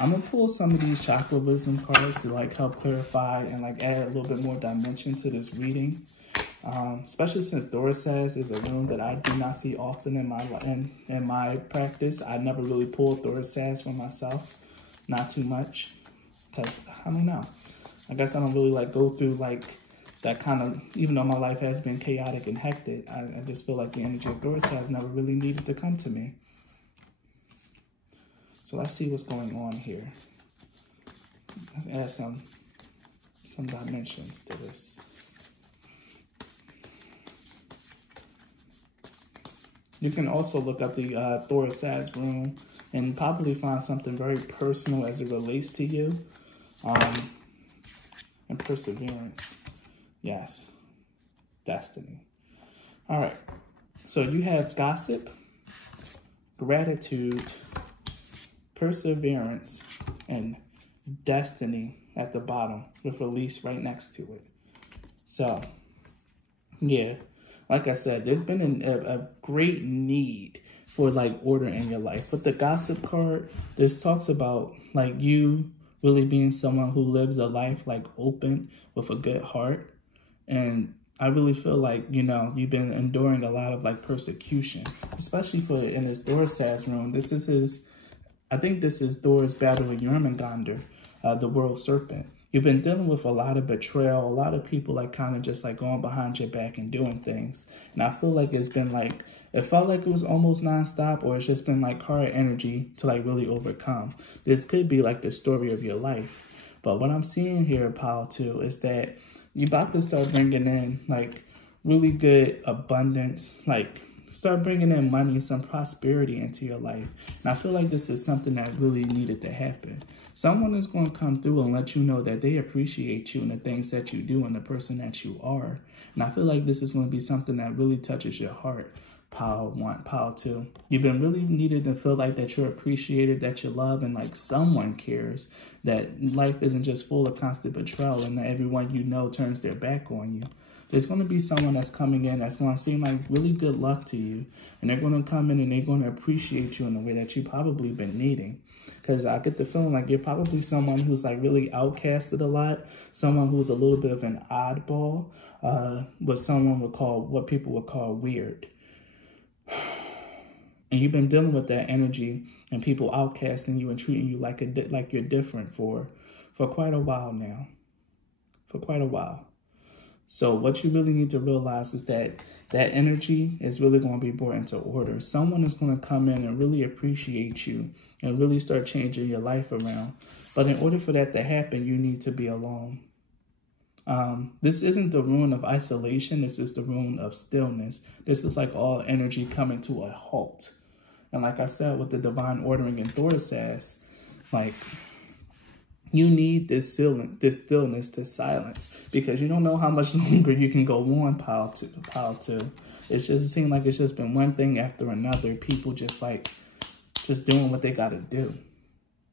I'm gonna pull some of these chakra wisdom cards to like help clarify and like add a little bit more dimension to this reading, especially since Thorazaz is a rune that I do not see often in my practice. I never really pulled Thorazaz for myself, not too much, because I don't know, I guess I don't really like go through like that kind of, even though my life has been chaotic and hectic, I just feel like the energy of Thorazaz never really needed to come to me. So let's see what's going on here. Let's add some dimensions to this. You can also look up the Thorazaz rune and probably find something very personal as it relates to you. And perseverance. Yes. Destiny. All right. So you have gossip, gratitude, perseverance, and destiny at the bottom with release right next to it. So, yeah, like I said, there's been a great need for like order in your life. With the gossip card, this talks about like you really being someone who lives a life like open with a good heart. And I really feel like, you know, you've been enduring a lot of like persecution, especially in this Thorazaz rune. I think this is Thor's battle with Jormungandr, the world serpent. You've been dealing with a lot of betrayal, a lot of people like kind of just like going behind your back and doing things. And I feel like it's been like, it felt like it was almost nonstop, or it's just been like hard energy to like really overcome. This could be like the story of your life. But what I'm seeing here, Paul, too, is that you're about to start bringing in like really good abundance, like start bringing in money, some prosperity into your life. And I feel like this is something that really needed to happen. Someone is going to come through and let you know that they appreciate you and the things that you do and the person that you are. And I feel like this is going to be something that really touches your heart. Pile 1, pile 2. You've been really needed to feel like that you're appreciated, that you're loved, and like someone cares, that life isn't just full of constant betrayal and that everyone you know turns their back on you. There's going to be someone that's coming in that's going to seem like really good luck to you. And they're going to come in and they're going to appreciate you in a way that you've probably been needing. Because I get the feeling like you're probably someone who's like really outcasted a lot. Someone who's a little bit of an oddball. What people would call weird. And you've been dealing with that energy and people outcasting you and treating you like you're different for quite a while now. For quite a while. So what you really need to realize is that that energy is really going to be brought into order. Someone is going to come in and really appreciate you and really start changing your life around. But in order for that to happen, you need to be alone. This isn't the rune of isolation. This is the rune of stillness. This is like all energy coming to a halt. And like I said, with the divine ordering in Thorisas, like you need this stillness, this silence, because you don't know how much longer you can go on, pile two. It seems like it's just been one thing after another. People just doing what they got to do.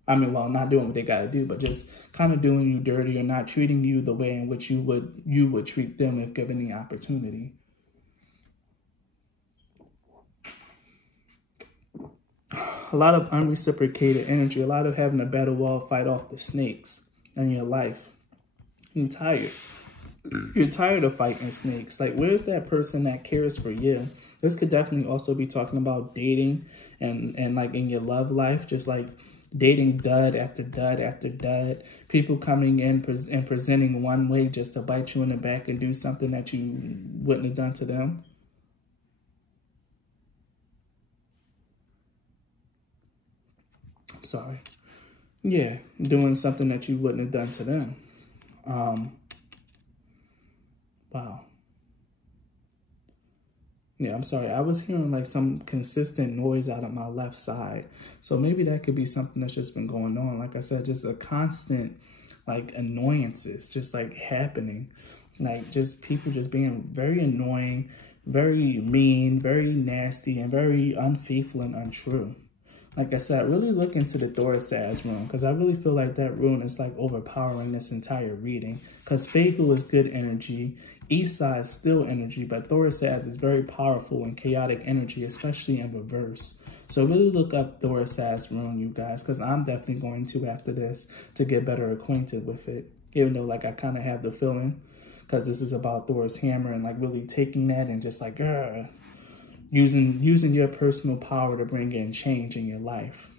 I mean, well, not doing what they got to do, but just kind of doing you dirty or not treating you the way in which you would treat them if given the opportunity. A lot of unreciprocated energy, a lot of having to battle wall, fight off the snakes in your life. You're tired. You're tired of fighting snakes. Like, where's that person that cares for you? This could definitely also be talking about dating and like in your love life, just like dating dud after dud after dud. People coming in and presenting one way just to bite you in the back and do something that you wouldn't have done to them. Sorry. Yeah, doing something that you wouldn't have done to them. Wow. Yeah, I'm sorry. I was hearing like some consistent noise out of my left side. So maybe that could be something that's just been going on. Like I said, just a constant like annoyances just like happening. Like just people just being very annoying, very mean, very nasty, and very unfaithful and untrue. Like I said, really look into the Thorisas rune, because I really feel like that rune is like overpowering this entire reading. Because Fehu is good energy, Isa is still energy, but Thorisas is very powerful and chaotic energy, especially in reverse. So really look up Thorisas rune, you guys, because I'm definitely going to after this to get better acquainted with it. Even though like I kind of have the feeling, because this is about Thor's hammer and like really taking that and just like, using your personal power to bring in change in your life.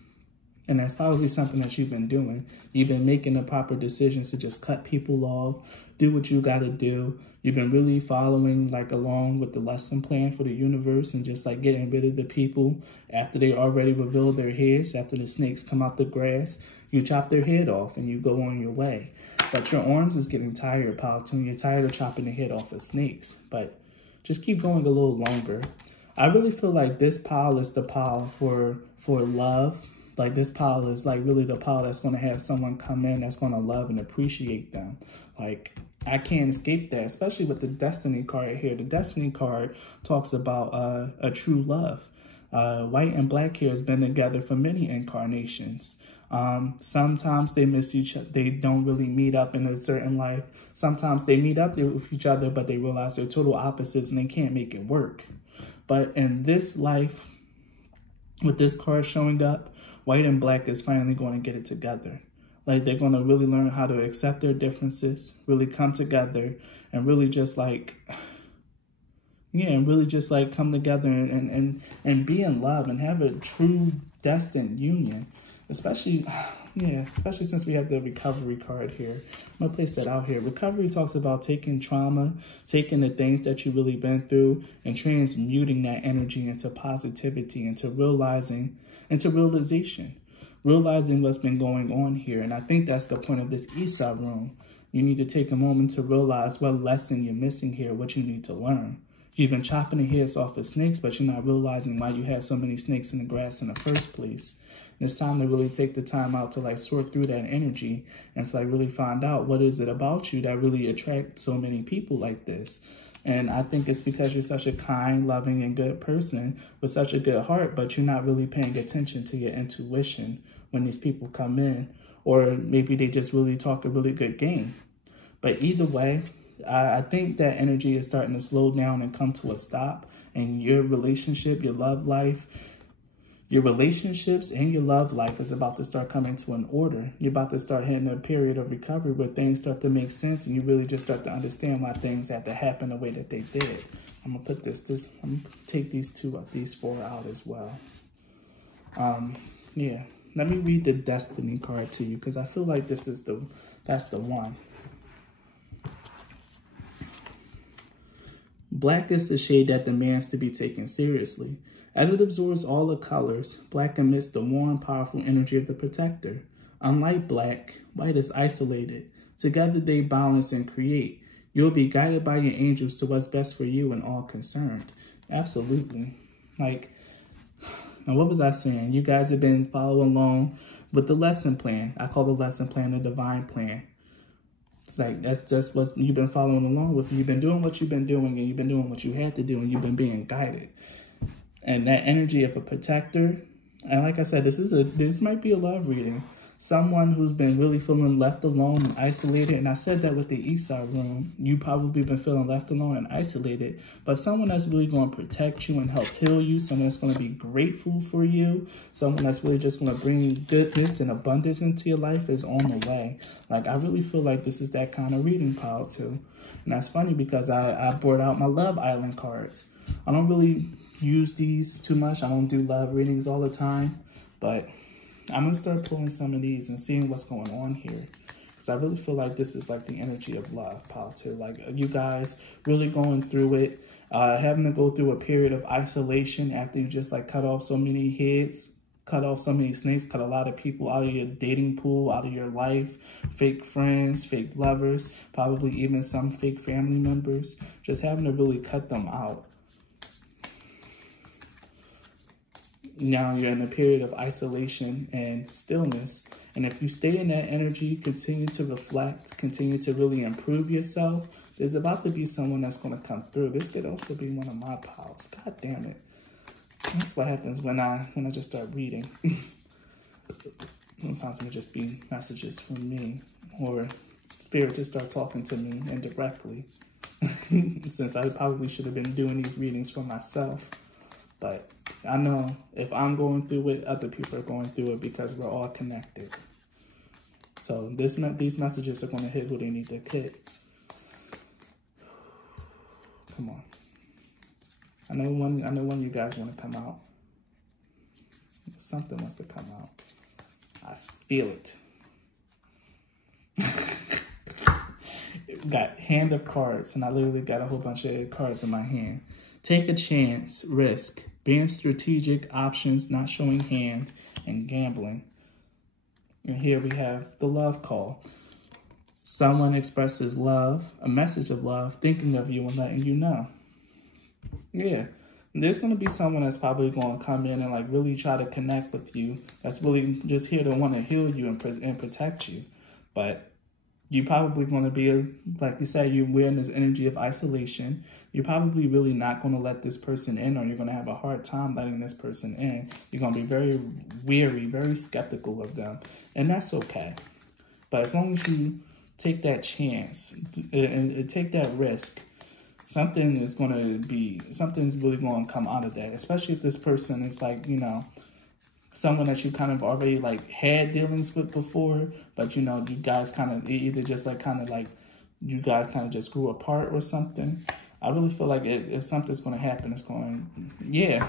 And that's probably something that you've been doing. You've been making the proper decisions to just cut people off, do what you got to do. You've been really following like along with the lesson plan for the universe and just like getting rid of the people after they already revealed their heads, after the snakes come out the grass. You chop their head off and you go on your way. But your arms is getting tired, Powhatan. You're tired of chopping the head off of snakes. But just keep going a little longer. I really feel like this pile is the pile for love. Like this pile is like really the pile that's going to have someone come in that's going to love and appreciate them. Like I can't escape that, especially with the Destiny card here. The Destiny card talks about a true love. White and black hair has been together for many incarnations. Sometimes they miss each other. They don't really meet up in a certain life. Sometimes they meet up with each other, but they realize they're total opposites and they can't make it work. But in this life, with this card showing up, white and black is finally going to get it together. Like they're going to really learn how to accept their differences, really come together and really just like, and really just like come together and be in love and have a true destined union. Especially since we have the recovery card here. I'm going to place that out here. Recovery talks about taking trauma, taking the things that you've really been through and transmuting that energy into positivity, into realization, realizing what's been going on here. And I think that's the point of this Isa rune. You need to take a moment to realize what lesson you're missing here, what you need to learn. You've been chopping the heads off of snakes, but you're not realizing why you had so many snakes in the grass in the first place. And it's time to really take the time out to like sort through that energy and to like really find out what is it about you that really attracts so many people like this. And I think it's because you're such a kind, loving, and good person with such a good heart, but you're not really paying attention to your intuition when these people come in, or maybe they just really talk a really good game. But either way, I think that energy is starting to slow down and come to a stop. And your relationship, your love life, your relationships and your love life is about to start coming to an order. You're about to start hitting a period of recovery where things start to make sense and you really just start to understand why things had to happen the way that they did. I'm gonna put I'm gonna take these four out as well. Yeah, let me read the Destiny card to you because I feel like that's the one. Black is the shade that demands to be taken seriously. As it absorbs all the colors, black emits the warm, powerful energy of the protector. Unlike black, white is isolated. Together they balance and create. You'll be guided by your angels to what's best for you and all concerned. Absolutely. Like, and what was I saying? You guys have been following along with the lesson plan. I call the lesson plan the divine plan. It's like, that's just what you've been following along with. You've been doing what you've been doing and you've been doing what you had to do and you've been being guided. And that energy of a protector, and like I said, this might be a love reading. Someone who's been really feeling left alone and isolated, and I said that with the Esau room, you probably been feeling left alone and isolated, but someone that's really going to protect you and help heal you, someone that's going to be grateful for you, someone that's really just going to bring goodness and abundance into your life is on the way. Like, I really feel like this is that kind of reading power too. And that's funny because I brought out my Love Island cards. I don't really use these too much. I don't do love readings all the time, but I'm going to start pulling some of these and seeing what's going on here. Because I really feel like this is like the energy of love, power too. Like you guys really going through it, having to go through a period of isolation after you just like cut off so many heads, cut off so many snakes, cut a lot of people out of your dating pool, out of your life, fake friends, fake lovers, probably even some fake family members, just having to really cut them out. Now you're in a period of isolation and stillness. And if you stay in that energy, continue to reflect, continue to really improve yourself, there's about to be someone that's going to come through. This could also be one of my pals. God damn it. That's what happens when I just start reading. Sometimes it may just be messages from me or spirit just start talking to me indirectly. Since I probably should have been doing these readings for myself. But I know if I'm going through it, other people are going through it because we're all connected. So these messages are going to hit who they need to hit. Come on. I know one of you guys want to come out. Something wants to come out. I feel it. Got hand of cards, and I literally got a whole bunch of cards in my hand. Take a chance, risk, being strategic, options, not showing hand, and gambling. And here we have the love call. Someone expresses love, a message of love, thinking of you and letting you know. Yeah, there's going to be someone that's probably going to come in and like really try to connect with you. That's really just here to want to heal you and protect you. But you're probably going to be, like you said, you're wearing this energy of isolation. You're probably really not going to let this person in, or you're going to have a hard time letting this person in. You're going to be very weary, very skeptical of them. And that's okay. But as long as you take that chance and take that risk, something's really going to come out of that. Especially if this person is like, you know, someone that you kind of already like had dealings with before, but you know, you guys kind of either just like you guys kind of just grew apart or something. I really feel like if something's going to happen, it's going, yeah,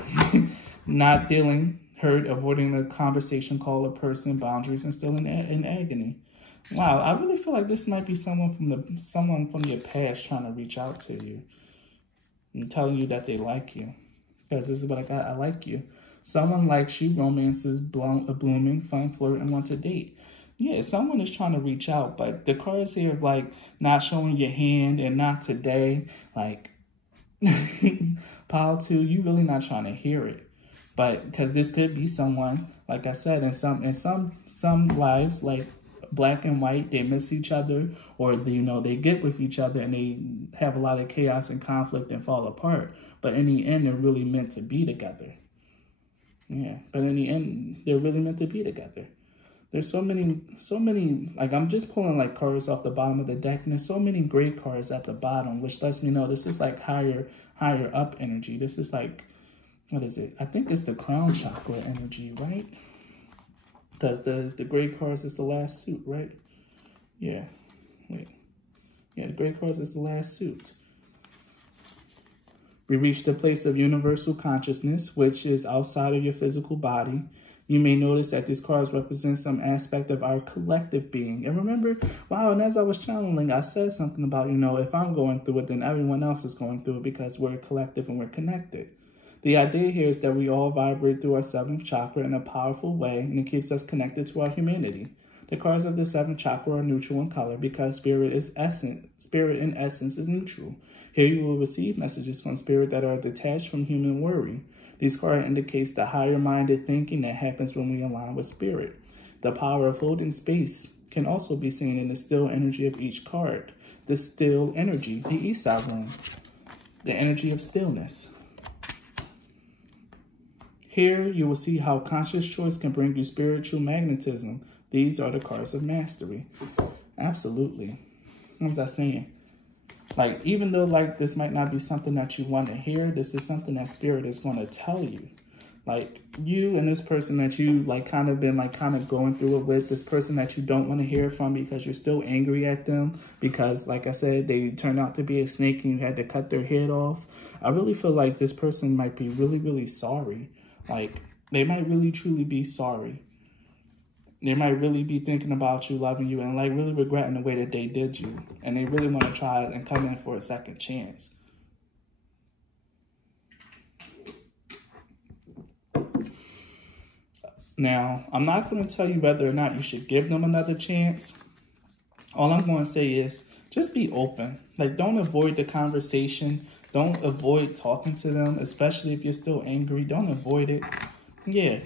not dealing, hurt, avoiding a conversation, call a person, boundaries, and still in agony. Wow, I really feel like this might be someone from your past trying to reach out to you and telling you that they like you, because this is what I got. I like you. Someone likes you, romance is blooming, fun, flirt, and want to date. Yeah, someone is trying to reach out, but the cards here of like not showing your hand and not today, like pile 2, you really not trying to hear it. But because this could be someone, like I said, in some lives, like black and white, they miss each other, or they get with each other and they have a lot of chaos and conflict and fall apart. But in the end, they're really meant to be together. Yeah, but in the end, they're really meant to be together. There's so many, like I'm just pulling like cards off the bottom of the deck, and there's so many gray cards at the bottom, which lets me know this is like higher up energy. This is like, what is it? I think it's the crown chakra energy, right? Because the gray cards is the last suit, right? Yeah, wait. Yeah, the gray cards is the last suit. We reach the place of universal consciousness, which is outside of your physical body. You may notice that these cards represent some aspect of our collective being. And remember, wow, and as I was channeling, I said something about, you know, if I'm going through it, then everyone else is going through it because we're a collective and we're connected. The idea here is that we all vibrate through our 7th chakra in a powerful way, and it keeps us connected to our humanity. The cards of the 7th chakra are neutral in color because spirit in essence is neutral. Here you will receive messages from spirit that are detached from human worry. These cards indicates the higher-minded thinking that happens when we align with spirit. The power of holding space can also be seen in the still energy of each card. The still energy, the East Side Room, the energy of stillness. Here you will see how conscious choice can bring you spiritual magnetism. These are the cards of mastery. Absolutely. What was I saying? Like, even though, like, this might not be something that you want to hear, this is something that spirit is going to tell you. Like, you and this person that you, like, kind of going through it with, this person that you don't want to hear from because you're still angry at them because, like I said, they turned out to be a snake and you had to cut their head off. I really feel like this person might be really, really sorry. Like, they might really, truly be sorry. They might really be thinking about you, loving you, and like really regretting the way that they did you. And they really want to try and come in for a second chance. Now, I'm not going to tell you whether or not you should give them another chance. All I'm going to say is just be open. Like, don't avoid the conversation. Don't avoid talking to them, especially if you're still angry. Don't avoid it. Yeah.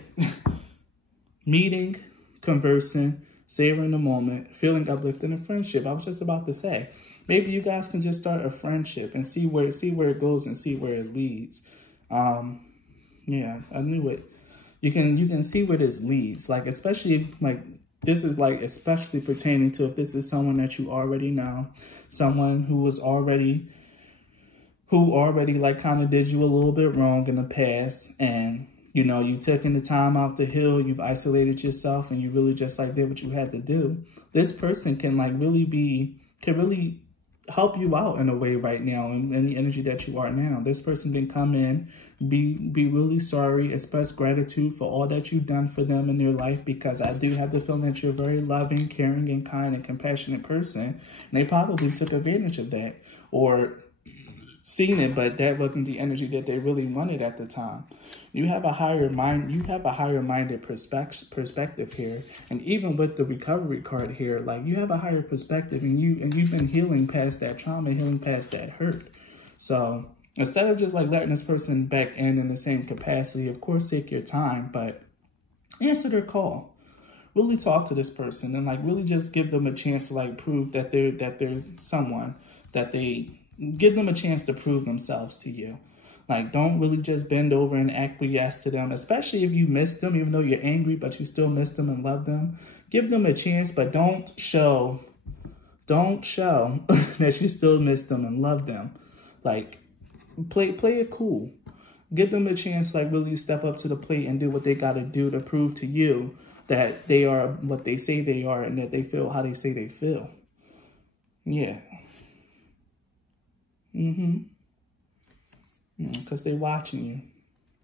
Meeting, conversing, savoring the moment, feeling uplifted in friendship. I was just about to say, maybe you guys can just start a friendship and see where it goes and see where it leads. Yeah, I knew it. You can see where this leads. Like, especially like this is like especially pertaining to if this is someone that you already know, someone who already like kind of did you a little bit wrong in the past, and you know, you took in the time out to heal, you've isolated yourself, and you really just like did what you had to do. This person can like really help you out in a way right now in the energy that you are now. This person can come in, be really sorry, express gratitude for all that you've done for them in their life, because I do have the feeling that you're a very loving, caring, and kind and compassionate person. And they probably took advantage of that or seen it, but that wasn't the energy that they really wanted at the time. You have a higher mind. You have a higher minded perspective here, and even with the recovery card here, like you have a higher perspective, and you've been healing past that trauma, healing past that hurt. So instead of just like letting this person back in the same capacity, of course, take your time, but answer their call. Really talk to this person and like really just give them a chance to like prove that there's someone that they. Give them a chance to prove themselves to you. Like, don't really just bend over and acquiesce to them, especially if you miss them, even though you're angry, but you still miss them and love them. Give them a chance, but don't show that you still miss them and love them. Like, play it cool. Give them a chance, like, really step up to the plate and do what they got to do to prove to you that they are what they say they are and that they feel how they say they feel. Yeah. Because they're watching you.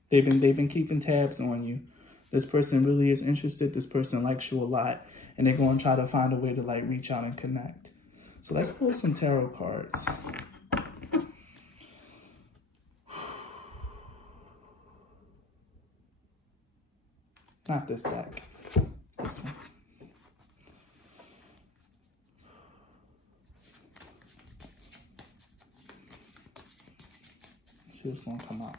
They've been keeping tabs on you. This person really is interested. This person likes you a lot. And they're going to try to find a way to like reach out and connect. So let's pull some tarot cards. Not this deck. This one. See what's going to come out.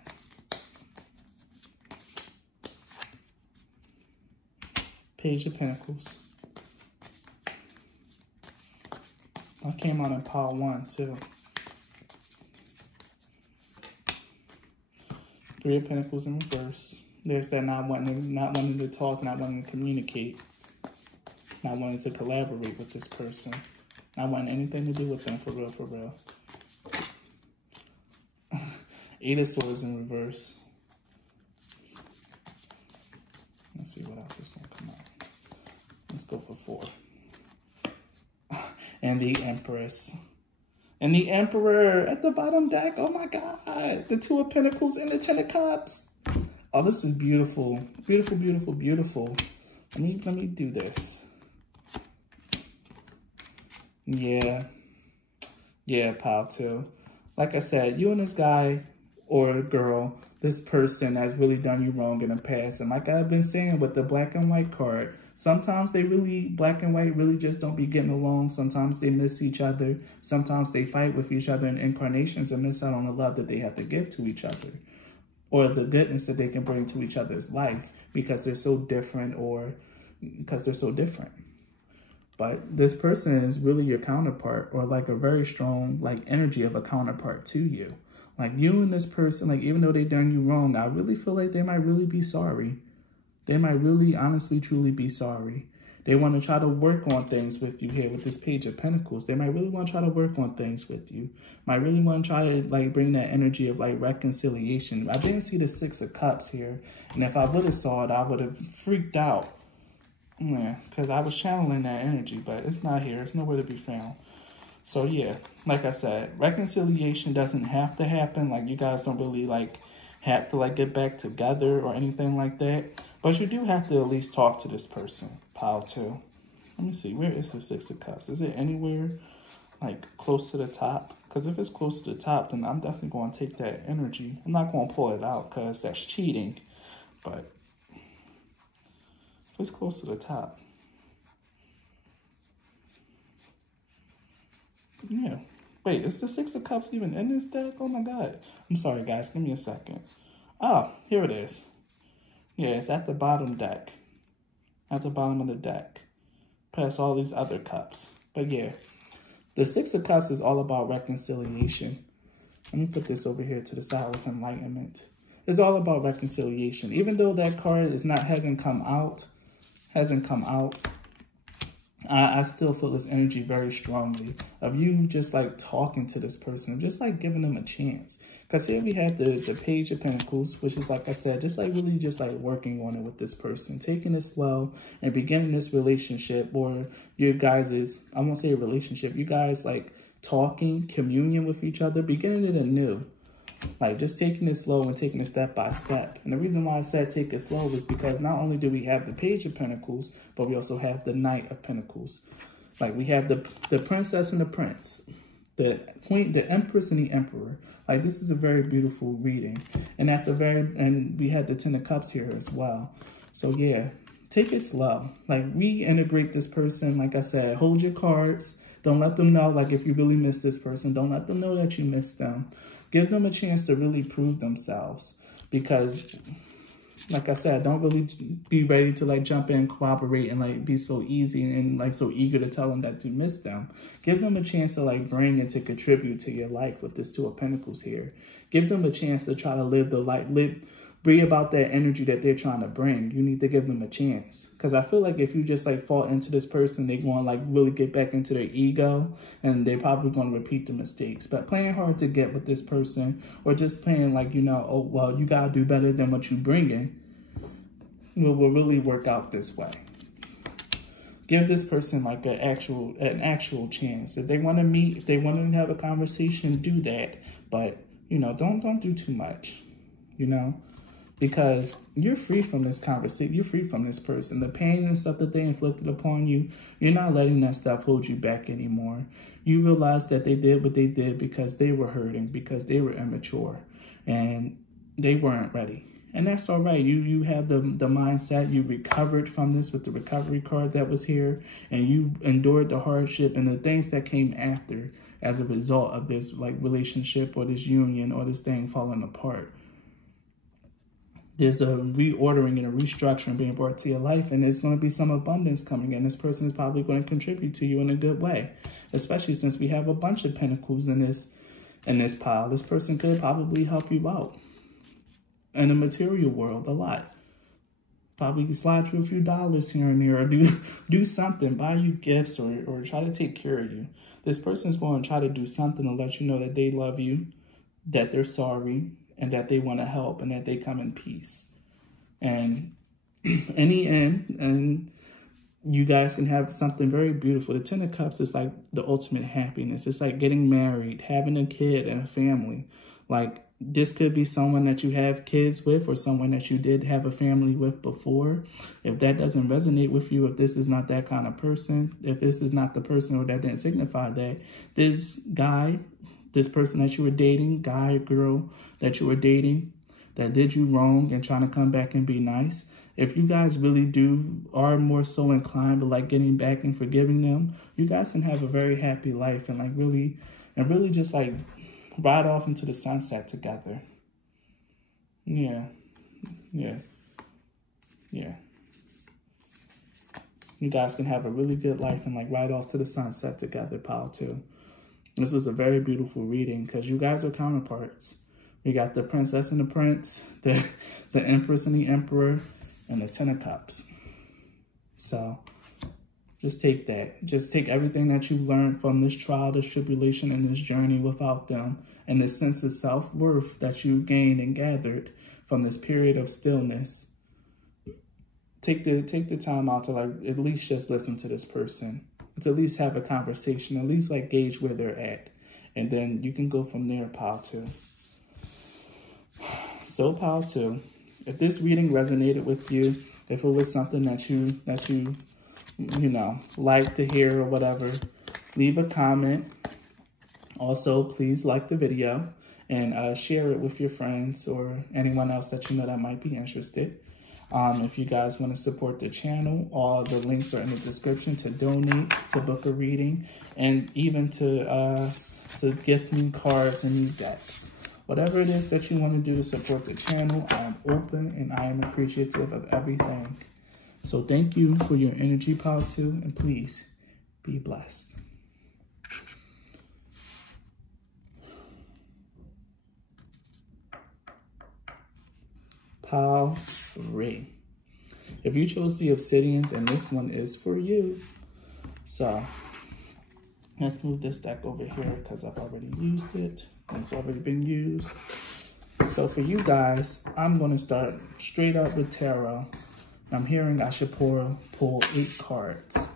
Page of Pentacles. I came on in pile 1 too. 3 of Pentacles in reverse. There's that not wanting to talk, not wanting to communicate. not wanting to collaborate with this person, not wanting anything to do with them, for real, for real. Eight of Swords in reverse. Let's see what else is going to come out. Let's go for 4. And the Empress. And the Emperor at the bottom deck. Oh my God. The 2 of Pentacles and the 10 of Cups. Oh, this is beautiful. Beautiful, beautiful, beautiful. Let me do this. Yeah. Yeah, pile 2. Like I said, you and this guy or girl, this person has really done you wrong in the past. And like I've been saying with the black and white card, sometimes they really, black and white really just don't be getting along. Sometimes they miss each other. Sometimes they fight with each other in incarnations and miss out on the love that they have to give to each other, or the goodness that they can bring to each other's life because they're so different, or because they're so different. But this person is really your counterpart, or like a very strong like energy of a counterpart to you. Like you and this person, like even though they done you wrong, I really feel like they might really be sorry. They might really honestly truly be sorry. They want to try to work on things with you here with this Page of Pentacles. They might really want to try to work on things with you. Might really want to try to like bring that energy of like reconciliation. I didn't see the 6 of Cups here. And if I would have saw it, I would have freaked out. Yeah, because I was channeling that energy, but it's not here. It's nowhere to be found. So yeah, like I said, reconciliation doesn't have to happen. Like you guys don't really like have to like get back together or anything like that. But you do have to at least talk to this person. Pile 2. Let me see. Where is the 6 of Cups? Is it anywhere like close to the top? Because if it's close to the top, then I'm definitely going to take that energy. I'm not going to pull it out because that's cheating. But if it's close to the top. Yeah. Wait, is the 6 of Cups even in this deck? Oh my God. I'm sorry, guys. Give me a second. Oh, here it is. Yeah, it's at the bottom deck. At the bottom of the deck. Past all these other cups. But yeah, the 6 of Cups is all about reconciliation. Let me put this over here to the side with enlightenment. It's all about reconciliation. Even though that card hasn't come out, I still feel this energy very strongly of you just like talking to this person, just like giving them a chance. Because here we have the Page of Pentacles, which is like I said, just like really just like working on it with this person, taking it slow and beginning this relationship, or your guys' I won't say a relationship, you guys like talking, communion with each other, beginning it anew. Like just taking it slow and taking it step by step. And the reason why I said take it slow is because not only do we have the Page of Pentacles, but we also have the Knight of Pentacles. Like we have the Princess and the Prince, the Queen, the Empress and the Emperor. Like this is a very beautiful reading. And and we had the 10 of Cups here as well. So yeah, take it slow. Like reintegrate this person. Like I said, hold your cards. Don't let them know, like if you really miss this person, don't let them know that you miss them. Give them a chance to really prove themselves, because like I said, don't really be ready to like jump in, cooperate, and like be so easy and like so eager to tell them that you miss them. Give them a chance to like bring and to contribute to your life with this 2 of Pentacles here. Give them a chance to try to live the life, be about that energy that they're trying to bring. You need to give them a chance. Because I feel like if you just like fall into this person, they're going to like really get back into their ego, and they're probably going to repeat the mistakes. But playing hard to get with this person, or just playing like, you know, oh, well, you got to do better than what you bring in, will really work out this way. Give this person like an actual chance. If they want to meet, if they want to have a conversation, do that. But, you know, don't do too much, you know. Because you're free from this conversation. You're free from this person. The pain and stuff that they inflicted upon you, you're not letting that stuff hold you back anymore. You realize that they did what they did because they were hurting, because they were immature, and they weren't ready. And that's all right. You have the mindset. You recovered from this with the recovery card that was here, and you endured the hardship and the things that came after as a result of this like relationship or this union or this thing falling apart. There's a reordering and a restructuring being brought to your life, and there's going to be some abundance coming in. This person is probably going to contribute to you in a good way, especially since we have a bunch of pentacles in this pile. This person could probably help you out in the material world a lot. probably slide you a few dollars here and there, or do something, buy you gifts, or try to take care of you. This person's going to try to do something to let you know that they love you, that they're sorry, and that they want to help, and that they come in peace. And in the end, and you guys can have something very beautiful. The Ten of Cups is like the ultimate happiness. It's like getting married, having a kid and a family. Like, this could be someone that you have kids with, or someone that you did have a family with before. If that doesn't resonate with you, if this is not that kind of person, if this is not the person, or that didn't signify that, this guy, this person that you were dating, guy or girl that you were dating, that did you wrong and trying to come back and be nice, if you guys really are more so inclined to like getting back and forgiving them, you guys can have a very happy life and really just like ride off into the sunset together. Yeah. You guys can have a really good life and like ride off to the sunset together, pile 2. This was a very beautiful reading because you guys are counterparts. We got the Princess and the Prince, the Empress and the Emperor, and the Ten of Cups. So just take that. Just take everything that you learned from this trial, this tribulation, and this journey without them, and this sense of self-worth that you gained and gathered from this period of stillness. Take the time out to like at least just listen to this person. To at least have a conversation, at least like gauge where they're at. And then you can go from there, pile 2. So pile 2, if this reading resonated with you, if it was something that you like to hear or whatever, leave a comment. Also, please like the video and share it with your friends or anyone else that you know that might be interested. If you guys want to support the channel, all the links are in the description to donate, to book a reading, and even to gift me cards and these decks. Whatever it is that you want to do to support the channel, I am open and I am appreciative of everything. So thank you for your energy, pile 2, and please be blessed. Pile 3. If you chose the Obsidian, then this one is for you. So let's move this deck over here because I've already used it. It's already been used. So for you guys, I'm going to start straight up with tarot. I'm hearing I should pull 8 cards.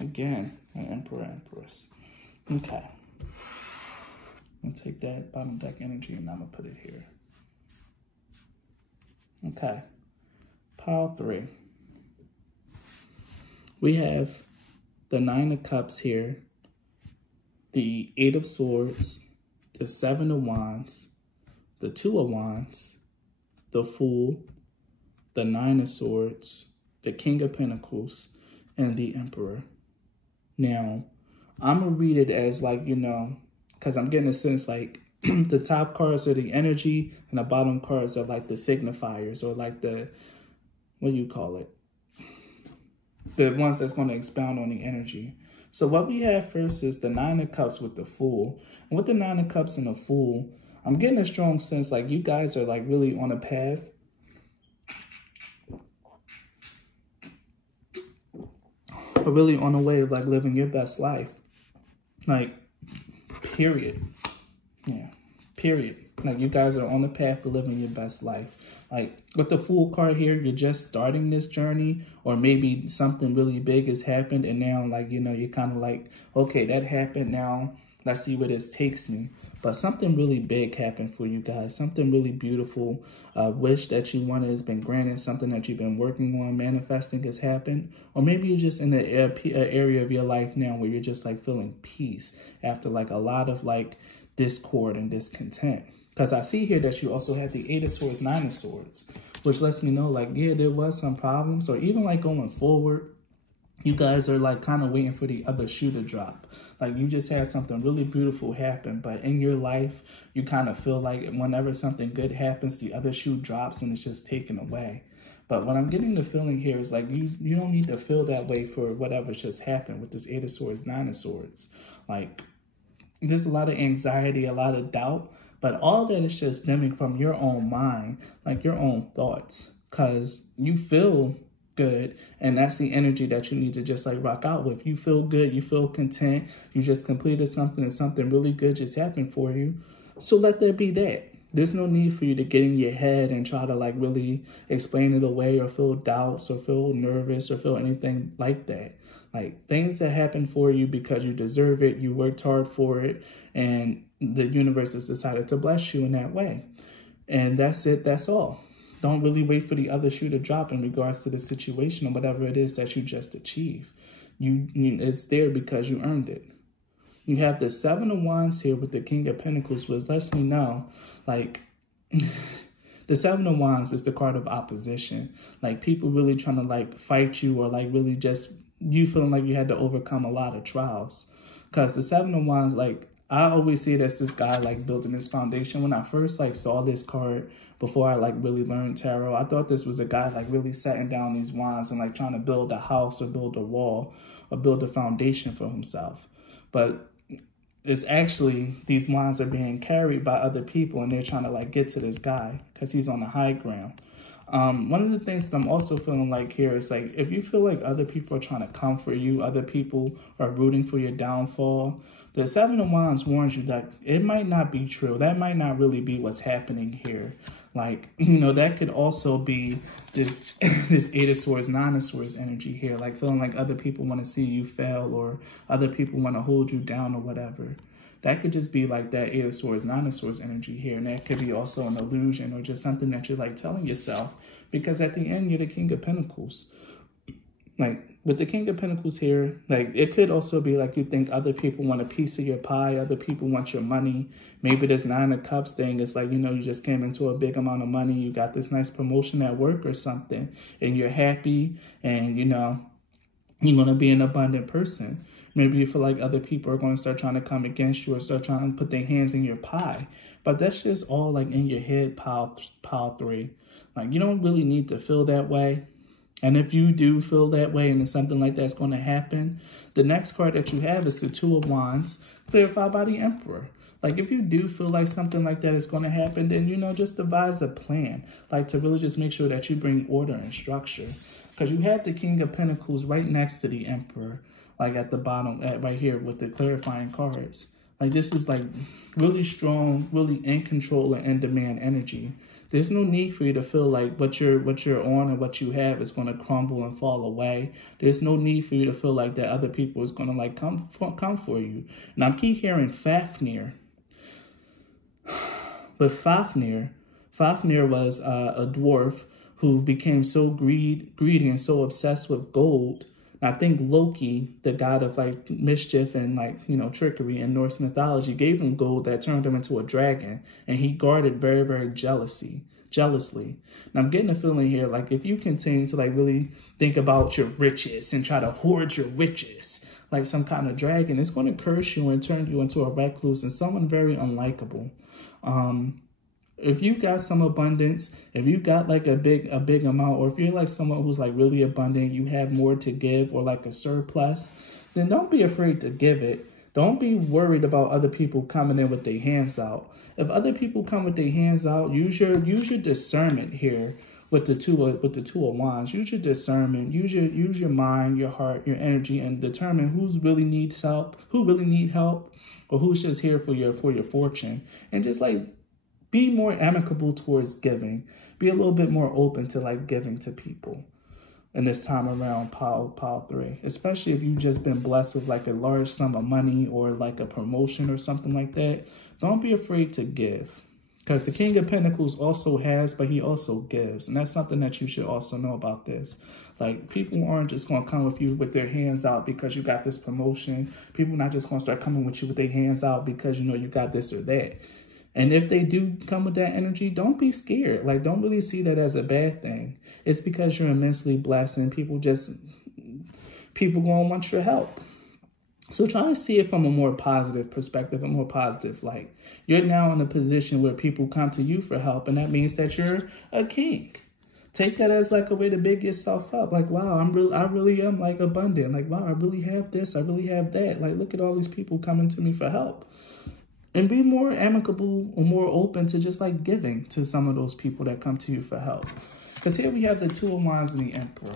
Again, an Emperor, Empress. Okay. I'll take that bottom deck energy and I'm going to put it here. Okay. Pile 3. We have the 9 of Cups here, the 8 of Swords, the 7 of Wands, the 2 of Wands, the Fool, the 9 of Swords, the King of Pentacles, and the Emperor. Now, I'm going to read it as like, because I'm getting a sense like the top cards are the energy and the bottom cards are like the signifiers or like the, what do you call it? The ones that's going to expound on the energy. So what we have first is the 9 of Cups with the Fool. And with the 9 of Cups and the Fool, I'm getting a strong sense like you guys are like really on a path. Or really on a way of like living your best life. Like, period. Yeah, period. Like you guys are on the path to living your best life. Like with the Fool card here, you're just starting this journey, or maybe something really big has happened and now like, you're kind of like, okay, that happened, now let's see where this takes me. But something really big happened for you guys. Something really beautiful. A wish that you wanted has been granted. Something that you've been working on, manifesting has happened. Or maybe you're just in the area of your life now where you're just like feeling peace after like a lot of like discord and discontent. Because I see here that you also have the 8 of Swords, 9 of Swords, which lets me know like, yeah, there was some problems. Or even like going forward, you guys are like kind of waiting for the other shoe to drop. Like you just had something really beautiful happen, but in your life, you kind of feel like whenever something good happens, the other shoe drops and it's just taken away. But what I'm getting the feeling here is like you don't need to feel that way for whatever just happened with this 8 of Swords, 9 of Swords. Like there's a lot of anxiety, a lot of doubt, but all that is just stemming from your own mind, like your own thoughts, because you feel good, and that's the energy that you need to just like rock out with. You feel good, you feel content, you just completed something and something really good just happened for you. So let there be that. There's no need for you to get in your head and try to like really explain it away or feel doubts or feel nervous or feel anything like that. Like things that happen for you because you deserve it, you worked hard for it, and the universe has decided to bless you in that way. And that's it, that's all. Don't really wait for the other shoe to drop in regards to the situation or whatever it is that you just achieved. It's there because you earned it. You have the 7 of Wands here with the King of Pentacles, which lets me know, like, the 7 of Wands is the card of opposition. Like, people really trying to, like, fight you or, like, really just you feeling like you had to overcome a lot of trials. Because the 7 of Wands, like, I always see it as this guy, like, building this foundation. When I first, like, saw this card before I, like, really learned tarot, I thought this was a guy, like, really setting down these wands and, like, trying to build a house or build a wall or build a foundation for himself. But it's actually, these wands are being carried by other people and they're trying to, like, get to this guy because he's on the high ground. One of the things that I'm also feeling like here is like, if you feel like other people are trying to comfort you, other people are rooting for your downfall, the 7 of Wands warns you that it might not be true. That might not really be what's happening here. Like, you know, that could also be this, this 8 of Swords, 9 of Swords energy here. Like feeling like other people want to see you fail or other people want to hold you down or whatever. That could just be like that 8 of Swords, 9 of Swords energy here. And that could be also an illusion or just something that you're like telling yourself. Because at the end, you're the King of Pentacles. Like with the King of Pentacles here, like it could also be like you think other people want a piece of your pie. Other people want your money. Maybe this 9 of Cups thing is like, you know, you just came into a big amount of money. You got this nice promotion at work or something. And you're happy and, you know, you're going to be an abundant person. Maybe you feel like other people are going to start trying to come against you or start trying to put their hands in your pie. But that's just all like in your head, pile 3. Like you don't really need to feel that way. And if you do feel that way and it's something like that's going to happen, the next card that you have is the 2 of Wands, clarified by the Emperor. Like if you do feel like something like that is going to happen, then, you know, just devise a plan. Like to really just make sure that you bring order and structure. Because you have the King of Pentacles right next to the Emperor. Like at the bottom, right here with the clarifying cards. Like this is like really strong, really in control and in demand energy. There's no need for you to feel like what you're on and what you have is going to crumble and fall away. There's no need for you to feel like that other people is going to like come for you. And I keep hearing Fafnir. But Fafnir was a dwarf who became so greedy and so obsessed with gold. And I think Loki, the god of like mischief and like, you know, trickery in Norse mythology, gave him gold that turned him into a dragon. And he guarded very, very jealously. And I'm getting a feeling here, like if you continue to like really think about your riches and try to hoard your riches like some kind of dragon, it's going to curse you and turn you into a recluse and someone very unlikable. If you got some abundance, if you got like a big amount, or if you're like someone who's like really abundant, you have more to give or like a surplus, then don't be afraid to give it. Don't be worried about other people coming in with their hands out. If other people come with their hands out, use your discernment here with the two of Wands. Use your discernment. Use your mind, your heart, your energy, and determine who's really needs help, who really need help, or who's just here for your fortune. And just like be more amicable towards giving. Be a little bit more open to like giving to people. in this time around, pile 3. Especially if you've just been blessed with like a large sum of money or like a promotion or something like that. Don't be afraid to give. Because the King of Pentacles also has, but he also gives. And that's something that you should also know about this. Like, people aren't just going to come with you with their hands out because you got this promotion. People not just going to start coming with you with their hands out because, you know, you got this or that. And if they do come with that energy, don't be scared. Like, don't really see that as a bad thing. It's because you're immensely blessed and people going to want your help. So try to see it from a more positive perspective, a more positive light. You're now in a position where people come to you for help, and that means that you're a king. Take that as like a way to big yourself up. Like, wow, I really am like abundant. Like, wow, I really have this. I really have that. Like, look at all these people coming to me for help. And be more amicable or more open to just like giving to some of those people that come to you for help. Because here we have the Two of Wands and the Emperor.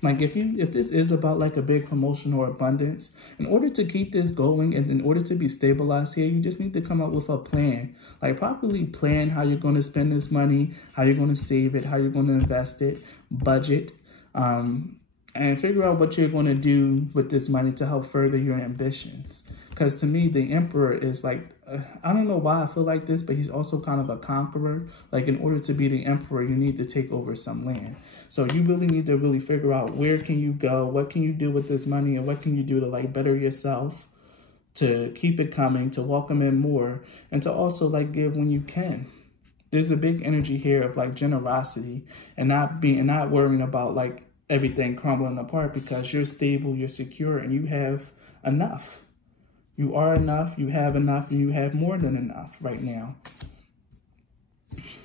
Like if this is about like a big promotion or abundance, in order to keep this going and in order to be stabilized here, you just need to come up with a plan. Like properly plan how you're going to spend this money, how you're going to save it, how you're going to invest it, budget, and figure out what you're going to do with this money to help further your ambitions. Because to me, the Emperor is like, I don't know why I feel like this, but he's also kind of a conqueror. Like in order to be the Emperor, you need to take over some land. So you really need to really figure out where can you go, what can you do with this money, and what can you do to like better yourself, to keep it coming, to welcome in more, and to also like give when you can. There's a big energy here of like generosity and not worrying about like everything crumbling apart, because you're stable, you're secure, and you have enough. You are enough, you have enough, and you have more than enough right now.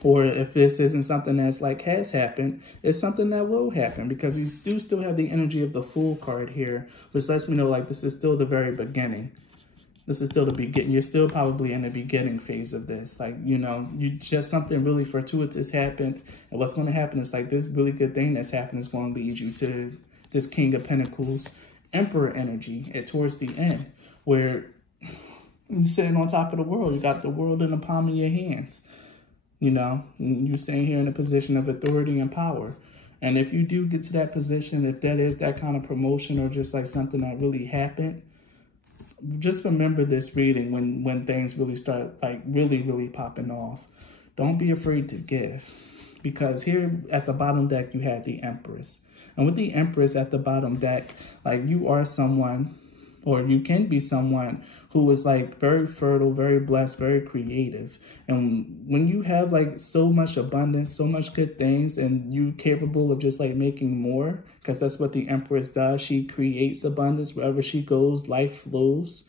Or if this isn't something that's like has happened, it's something that will happen, because we do still have the energy of the Fool card here, which lets me know like this is still the very beginning. This is still the beginning. You're still probably in the beginning phase of this. Like, you know, you just something really fortuitous happened. And what's going to happen is like this really good thing that's happened is going to lead you to this King of Pentacles, Emperor energy towards the end, where you're sitting on top of the world. You got the world in the palm of your hands. You know, you're staying here in a position of authority and power. And if you do get to that position, if that is that kind of promotion or just like something that really happened, just remember this reading when things really start like really popping off. Don't be afraid to give, because here at the bottom deck, you have the Empress. And with the Empress at the bottom deck, like you are someone, or you can be someone who is like very fertile, very blessed, very creative. And when you have like so much abundance, so much good things, and you capable of just like making more, because that's what the Empress does. She creates abundance wherever she goes, life flows.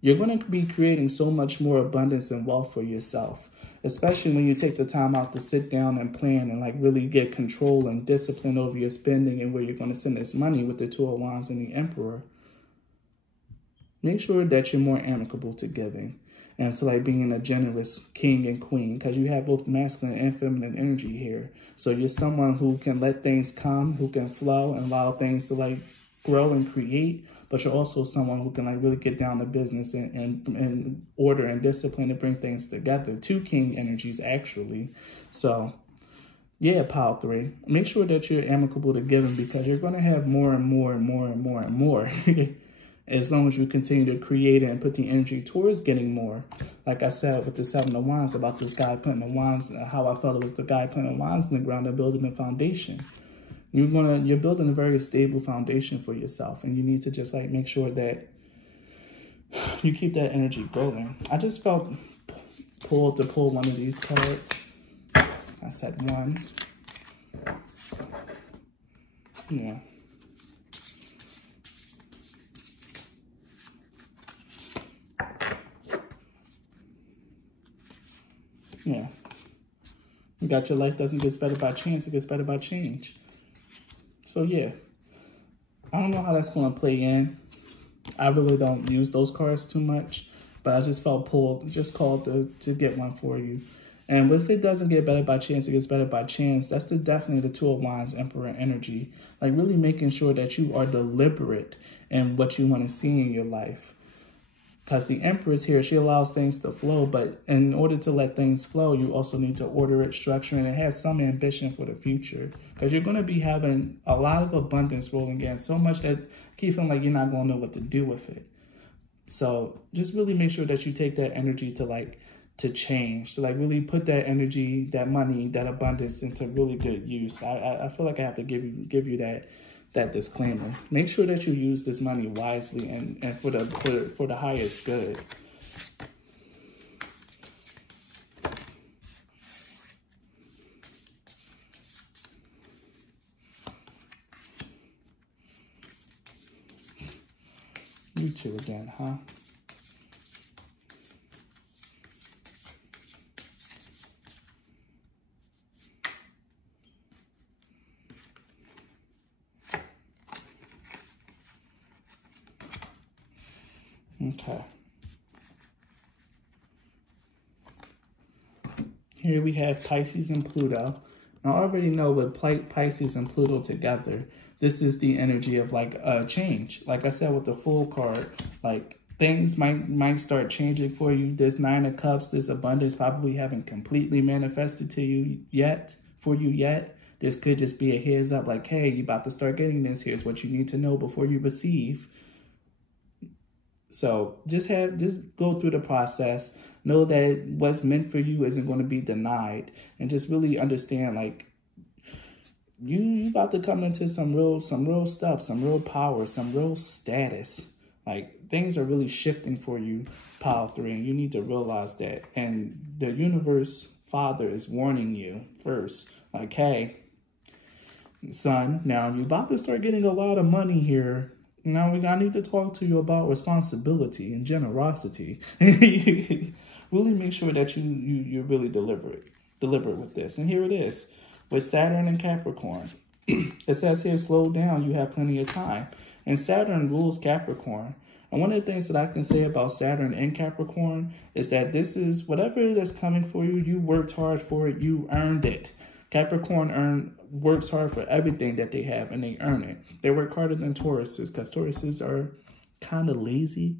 You're going to be creating so much more abundance and wealth for yourself, especially when you take the time out to sit down and plan and like really get control and discipline over your spending and where you're going to send this money with the Two of Wands and the Emperor. Make sure that you're more amicable to giving and to like being a generous king and queen, because you have both masculine and feminine energy here. So you're someone who can let things come, who can flow and allow things to like grow and create, but you're also someone who can like really get down to business and order and discipline to bring things together. Two king energies actually. So yeah, pile 3. Make sure that you're amicable to giving, because you're going to have more and more and more and more and more. As long as you continue to create it and put the energy towards getting more. Like I said with the Seven of Wands about this guy putting the wands, how I felt it was the guy putting the wands in the ground and building a foundation. You're building a very stable foundation for yourself, and you need to just like make sure that you keep that energy going. I just felt pulled to pull one of these cards. I said one. Yeah. Yeah. You got your life doesn't get better by chance, it gets better by change. So yeah. I don't know how that's going to play in. I really don't use those cards too much, but I just felt pulled, just called to get one for you. And if it doesn't get better by chance, it gets better by chance. That's definitely the Two of Wands, Emperor energy. Like really making sure that you are deliberate in what you want to see in your life. Because the Empress here, she allows things to flow, but in order to let things flow, you also need to order it, structure it, and it has some ambition for the future. Because you're going to be having a lot of abundance rolling in, so much that you keep feeling like you're not going to know what to do with it. So just really make sure that you take that energy to change, to like really put that energy, that money, that abundance into really good use. I feel like I have to give you that disclaimer. Make sure that you use this money wisely and for the highest good. You two again, huh? Okay. Here we have Pisces and Pluto. I already know with Pisces and Pluto together, this is the energy of like a change. Like I said with the Fool card, like things might start changing for you. This Nine of Cups, this abundance probably haven't completely manifested to you yet, This could just be a heads up like, hey, you're about to start getting this. Here's what you need to know before you receive. So just go through the process. Know that what's meant for you isn't going to be denied, and just really understand like you about to come into some real stuff, some real power, some real status. Like things are really shifting for you, Pile 3, and you need to realize that. And the universe Father is warning you first, like, hey, son, now you're about to start getting a lot of money here. Now I need to talk to you about responsibility and generosity. Really make sure that you're really deliberate with this. And here it is with Saturn and Capricorn. It says here, slow down. You have plenty of time. And Saturn rules Capricorn. And one of the things that I can say about Saturn and Capricorn is that this is whatever that's coming for you. You worked hard for it. You earned it. Capricorn works hard for everything that they have, and they earn it. They work harder than Tauruses, because Tauruses are kind of lazy.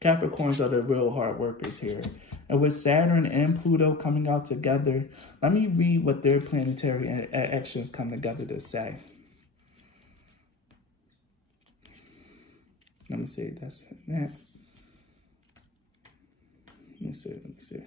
Capricorns are the real hard workers here. And with Saturn and Pluto coming out together, let me read what their planetary actions come together to say. Let me see. That's it. Let me see.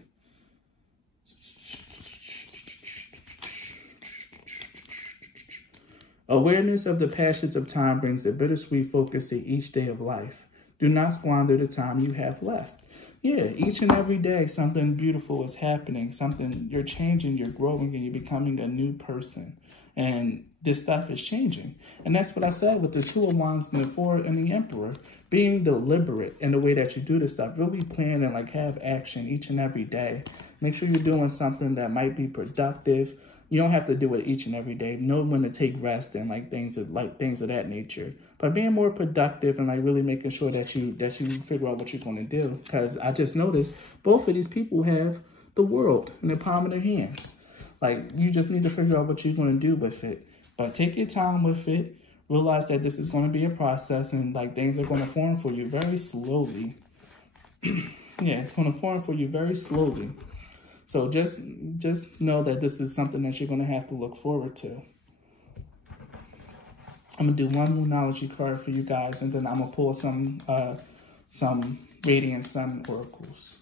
Awareness of the passions of time brings a bittersweet focus to each day of life. Do not squander the time you have left. Yeah, each and every day something beautiful is happening. Something, you're changing, you're growing, and you're becoming a new person. And this stuff is changing. And that's what I said with the Two of Wands and the Four and the Emperor. Being deliberate in the way that you do this stuff. Really plan and like have action each and every day. Make sure you're doing something that might be productive. You don't have to do it each and every day. Know when to take rest and like things of that nature. But being more productive and like really making sure that you figure out what you're going to do. Because I just noticed both of these people have the world in the palm of their hands. Like you just need to figure out what you're going to do with it. But take your time with it. Realize that this is going to be a process, and like things are going to form for you very slowly. Yeah, it's going to form for you very slowly. So just know that this is something that you're going to have to look forward to. I'm going to do one Moonology card for you guys, and then I'm going to pull some Radiant Sun oracles.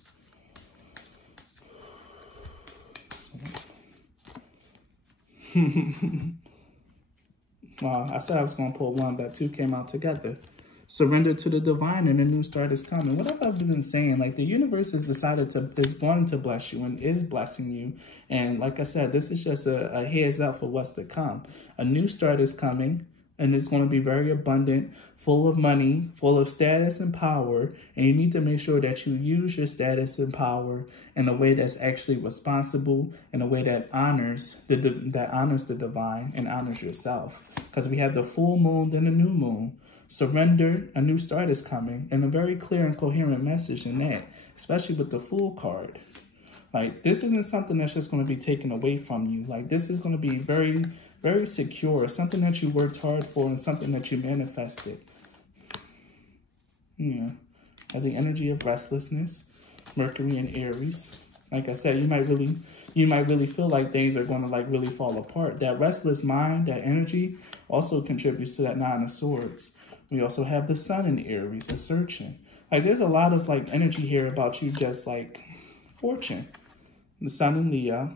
Well, I said I was going to pull one, but two came out together. Surrender to the divine, and a new start is coming. What have I been saying? Like the universe has decided is going to bless you and is blessing you. And like I said, this is just a heads up for what's to come. A new start is coming, and it's going to be very abundant, full of money, full of status and power. And you need to make sure that you use your status and power in a way that's actually responsible, in a way that honors the divine and honors yourself. Because we have the full moon and the new moon. Surrender, a new start is coming, and a very clear and coherent message in that, especially with the Fool card. Like, this isn't something that's just going to be taken away from you. Like, this is going to be very, very secure, something that you worked hard for and something that you manifested. Yeah. have the energy of restlessness, Mercury and Aries. Like I said, you might really feel like things are going to like really fall apart. That restless mind, that energy also contributes to that Nine of Swords. We also have the Sun in Aries, assertion. Like there's a lot of like energy here about you just like fortune. The Sun in Leo.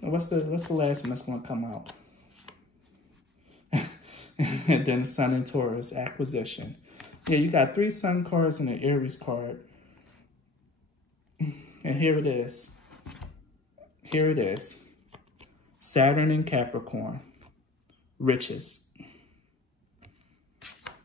What's the last one that's going to come out? And then the Sun in Taurus, acquisition. Yeah, you got 3 Sun cards and an Aries card. And here it is. Here it is. Saturn in Capricorn. Riches.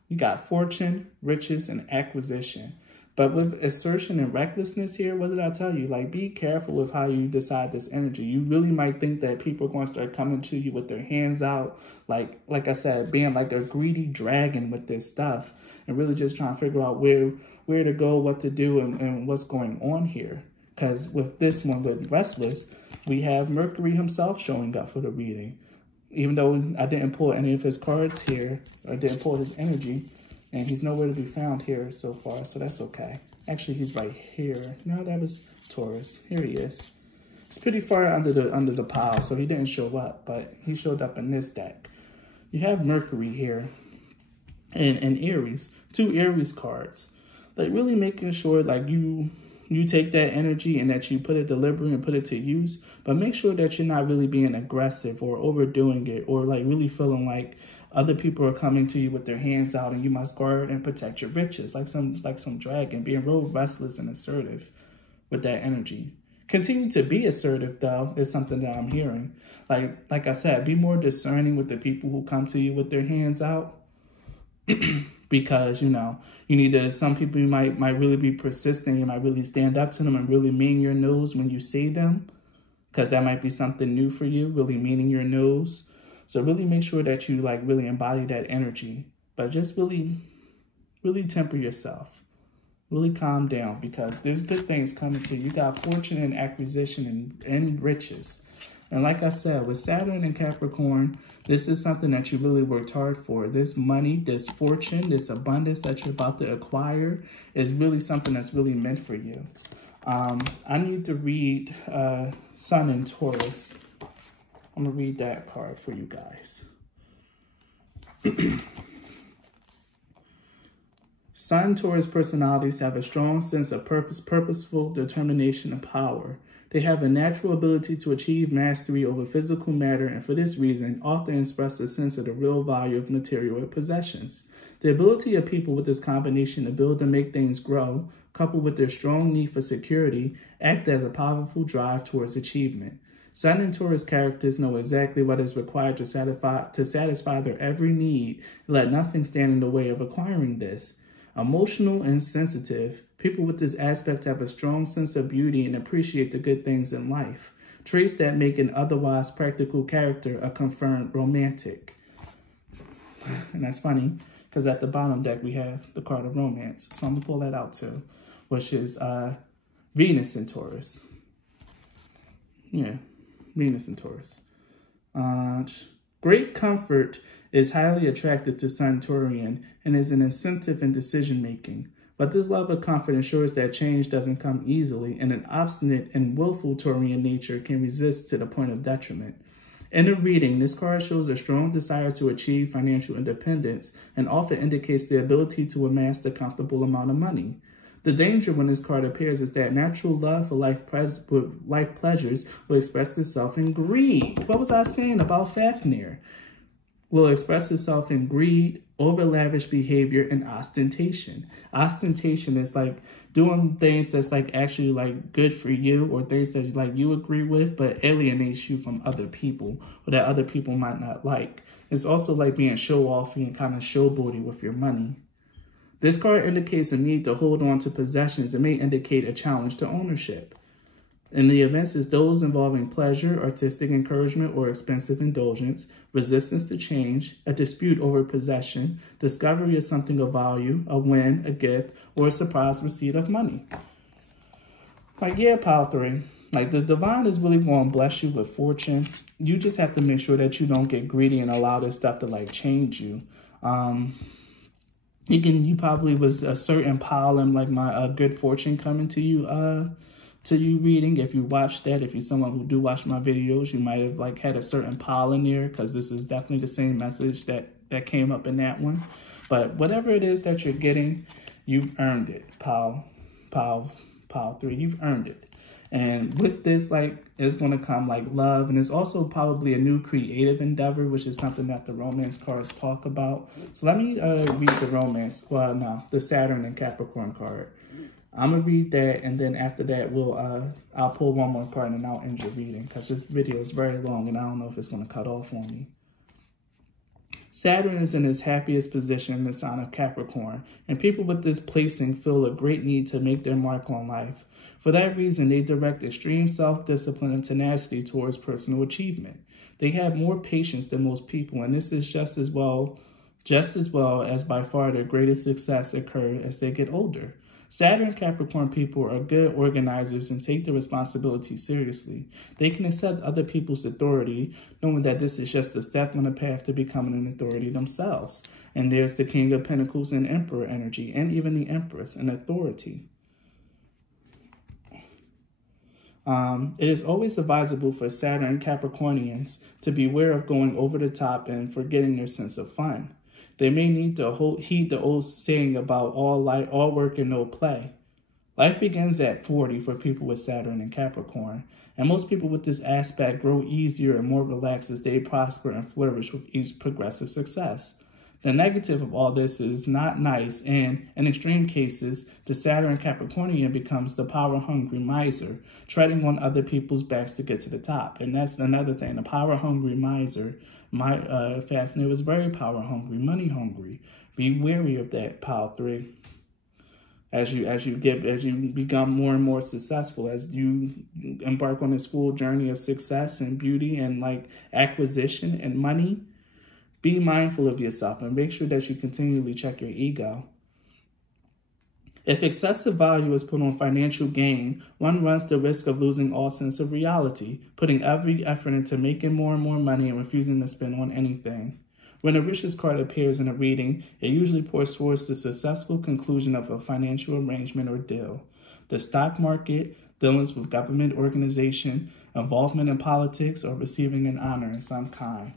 You got fortune, riches, and acquisition. But with assertion and recklessness here, what did I tell you? Like, be careful with how you decide this energy. You really might think that people are going to start coming to you with their hands out. Like I said, being like a greedy dragon with this stuff. And really just trying to figure out where to go, what to do, and what's going on here. Because with this one, with Restless, we have Mercury himself showing up for the reading. Even though I didn't pull any of his cards here, or didn't pull his energy, and he's nowhere to be found here so far, so that's okay. Actually, he's right here. No, that was Taurus. Here he is. It's pretty far under the pile, so he didn't show up, but he showed up in this deck. You have Mercury here, and Aries. 2 Aries cards. Like, really making sure, like, you take that energy and that you put it deliberately and put it to use, but make sure that you're not really being aggressive or overdoing it, or like really feeling like other people are coming to you with their hands out and you must guard and protect your riches, like some dragon, being real restless and assertive with that energy. Continue to be assertive, though, is something that I'm hearing. Like I said, be more discerning with the people who come to you with their hands out. Because, you know, you need to, some people you might really be persistent. You might really stand up to them and really mean your nose when you see them. Because that might be something new for you, really meaning your nose. So really make sure that you like really embody that energy. But just really temper yourself. Really calm down, because there's good things coming to you. You got fortune and acquisition and riches. And like I said, with Saturn and Capricorn, this is something that you really worked hard for. This money, this fortune, this abundance that you're about to acquire is really something that's really meant for you. I need to read Sun in Taurus. I'm going to read that card for you guys. Sun Taurus personalities have a strong sense of purpose, purposeful determination, and power. They have a natural ability to achieve mastery over physical matter, and for this reason, often express a sense of the real value of material possessions. The ability of people with this combination to build and make things grow, coupled with their strong need for security, act as a powerful drive towards achievement. Sun and Taurus characters know exactly what is required to satisfy their every need, and let nothing stand in the way of acquiring this. Emotional and sensitive, people with this aspect have a strong sense of beauty and appreciate the good things in life, traits that make an otherwise practical character a confirmed romantic. And that's funny, because at the bottom deck we have the card of romance. So I'm going to pull that out too, which is Venus in Taurus. Yeah, Venus in Taurus. Great comfort is highly attractive to Sun Taurian and is an incentive in decision-making. But this love of comfort ensures that change doesn't come easily, and an obstinate and willful Taurian nature can resist to the point of detriment. In the reading, this card shows a strong desire to achieve financial independence and often indicates the ability to amass a comfortable amount of money. The danger when this card appears is that natural love for life pleasures will express itself in greed. What was I saying about Fafnir? Will express itself in greed, over-lavish behavior, and ostentation. Ostentation is like doing things that's like actually like good for you, or things that like you agree with, but alienates you from other people, or that other people might not like. It's also like being show-offy and kind of showboaty with your money. This card indicates a need to hold on to possessions and may indicate a challenge to ownership. In the events is those involving pleasure, artistic encouragement, or expensive indulgence, resistance to change, a dispute over possession, discovery of something of value, a win, a gift, or a surprise receipt of money. Like, yeah, Pile 3. Like, the divine is really going to bless you with fortune. You just have to make sure that you don't get greedy and allow this stuff to, like, change you. You probably was a certain pile in like my good fortune coming to you reading. If you watch that, if you're someone who do watch my videos, you might have like had a certain pile in there, because this is definitely the same message that came up in that one. But whatever it is that you're getting, you've earned it. Pile 3, you've earned it. And with this, like, it's going to come like love, and it's also probably a new creative endeavor, which is something that the romance cards talk about. So let me read the romance. Well, no, the Saturn and Capricorn card. I'm gonna read that, and then after that, I'll pull one more card and I'll end your reading, because this video is very long and I don't know if it's gonna cut off on me. Saturn is in his happiest position in the sign of Capricorn, and people with this placing feel a great need to make their mark on life. For that reason, they direct extreme self-discipline and tenacity towards personal achievement. They have more patience than most people, and this is just as well as by far their greatest success occur as they get older. Saturn Capricorn people are good organizers and take the responsibility seriously. They can accept other people's authority, knowing that this is just a step on the path to becoming an authority themselves. And there's the King of Pentacles and Emperor energy, and even the Empress, an authority. It is always advisable for Saturn Capricornians to beware of going over the top and forgetting their sense of fun. They may need to heed the old saying about all work and no play. Life begins at 40 for people with Saturn and Capricorn, and most people with this aspect grow easier and more relaxed as they prosper and flourish with each progressive success. The negative of all this is not nice, and in extreme cases, the Saturn Capricornian becomes the power-hungry miser, treading on other people's backs to get to the top. And that's another thing, the power-hungry miser. Fafnir was very power-hungry, money-hungry. Be wary of that, pile 3. As you become more and more successful, as you embark on this full journey of success and beauty and like acquisition and money, be mindful of yourself and make sure that you continually check your ego. If excessive value is put on financial gain, one runs the risk of losing all sense of reality, putting every effort into making more and more money and refusing to spend on anything. When the richest card appears in a reading, it usually points towards the successful conclusion of a financial arrangement or deal. The stock market, dealings with government organization, involvement in politics, or receiving an honor in some kind.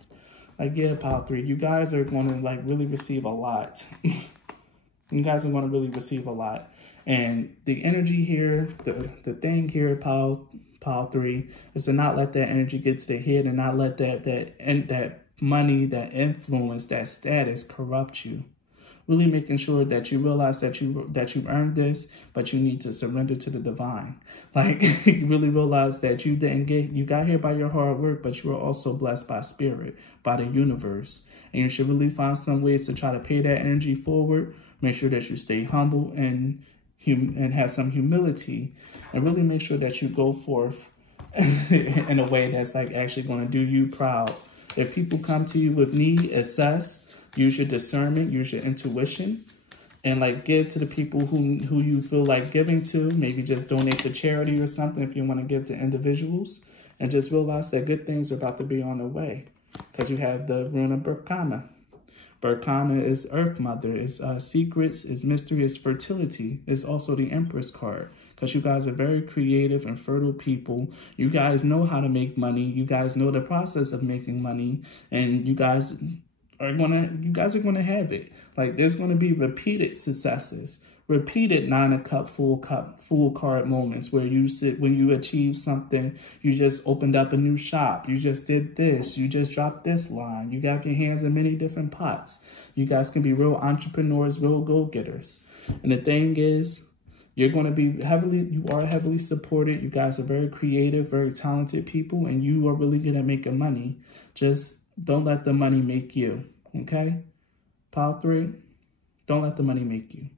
Like, yeah, pile 3, you guys are going to like really receive a lot. You guys are going to really receive a lot. And the energy here, the thing here, pile 3, is to not let that energy get to the head and not let that money, that influence, that status corrupt you. Really making sure that you realize that you've earned this, but you need to surrender to the divine. Like, you really realize that you got here by your hard work, but you are also blessed by spirit, by the universe. And you should really find some ways to try to pay that energy forward. Make sure that you stay humble and have some humility, and really make sure that you go forth in a way that's like actually going to do you proud. If people come to you with need, assess. Use your discernment, use your intuition, and like give to the people who you feel like giving to. Maybe just donate to charity or something if you want to give to individuals. And just realize that good things are about to be on their way. Because you have the rune of Berkana. Berkana is Earth Mother, is secrets, is mystery, is fertility. It's also the Empress card. Because you guys are very creative and fertile people. You guys know how to make money. You guys know the process of making money. And you guys are gonna have it. Like, there's gonna be repeated successes, repeated 9 of Cup, full card moments where when you achieve something, you just opened up a new shop, you just did this, you just dropped this line, you got your hands in many different pots. You guys can be real entrepreneurs, real go-getters. And the thing is, you are heavily supported. You guys are very creative, very talented people, and you are really good at making money. Just don't let the money make you, okay? Pile 3, don't let the money make you.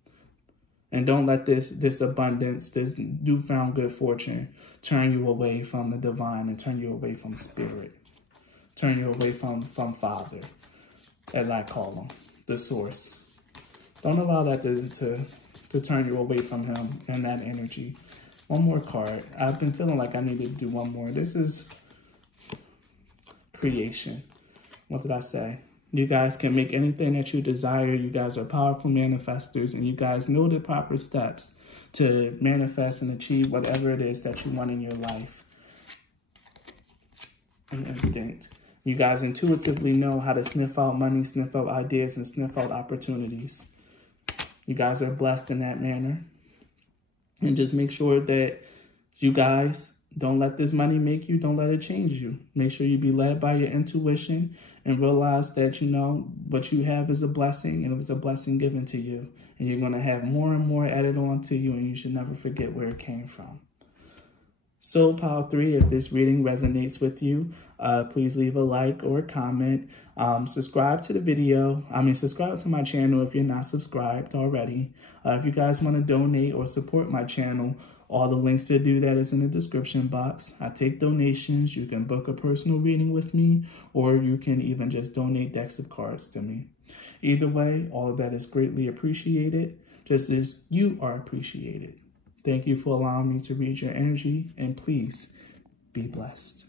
And don't let this abundance, this newfound good fortune turn you away from the divine and turn you away from spirit. Turn you away from Father, as I call him, the source. Don't allow that to turn you away from him and that energy. One more card. I've been feeling like I needed to do one more. This is creation. What did I say? You guys can make anything that you desire. You guys are powerful manifestors, and you guys know the proper steps to manifest and achieve whatever it is that you want in your life. An instinct. You guys intuitively know how to sniff out money, sniff out ideas, and sniff out opportunities. You guys are blessed in that manner. And just make sure that you guys don't let this money make you. Don't let it change you. Make sure you be led by your intuition and realize that, you know, what you have is a blessing, and it was a blessing given to you. And you're going to have more and more added on to you, and you should never forget where it came from. Soul Power 3, if this reading resonates with you, please leave a like or a comment. Subscribe to the video. Subscribe to my channel if you're not subscribed already. If you guys want to donate or support my channel, all the links to do that is in the description box. I take donations. You can book a personal reading with me, or you can even just donate decks of cards to me. Either way, all of that is greatly appreciated, just as you are appreciated. Thank you for allowing me to read your energy, and please be blessed.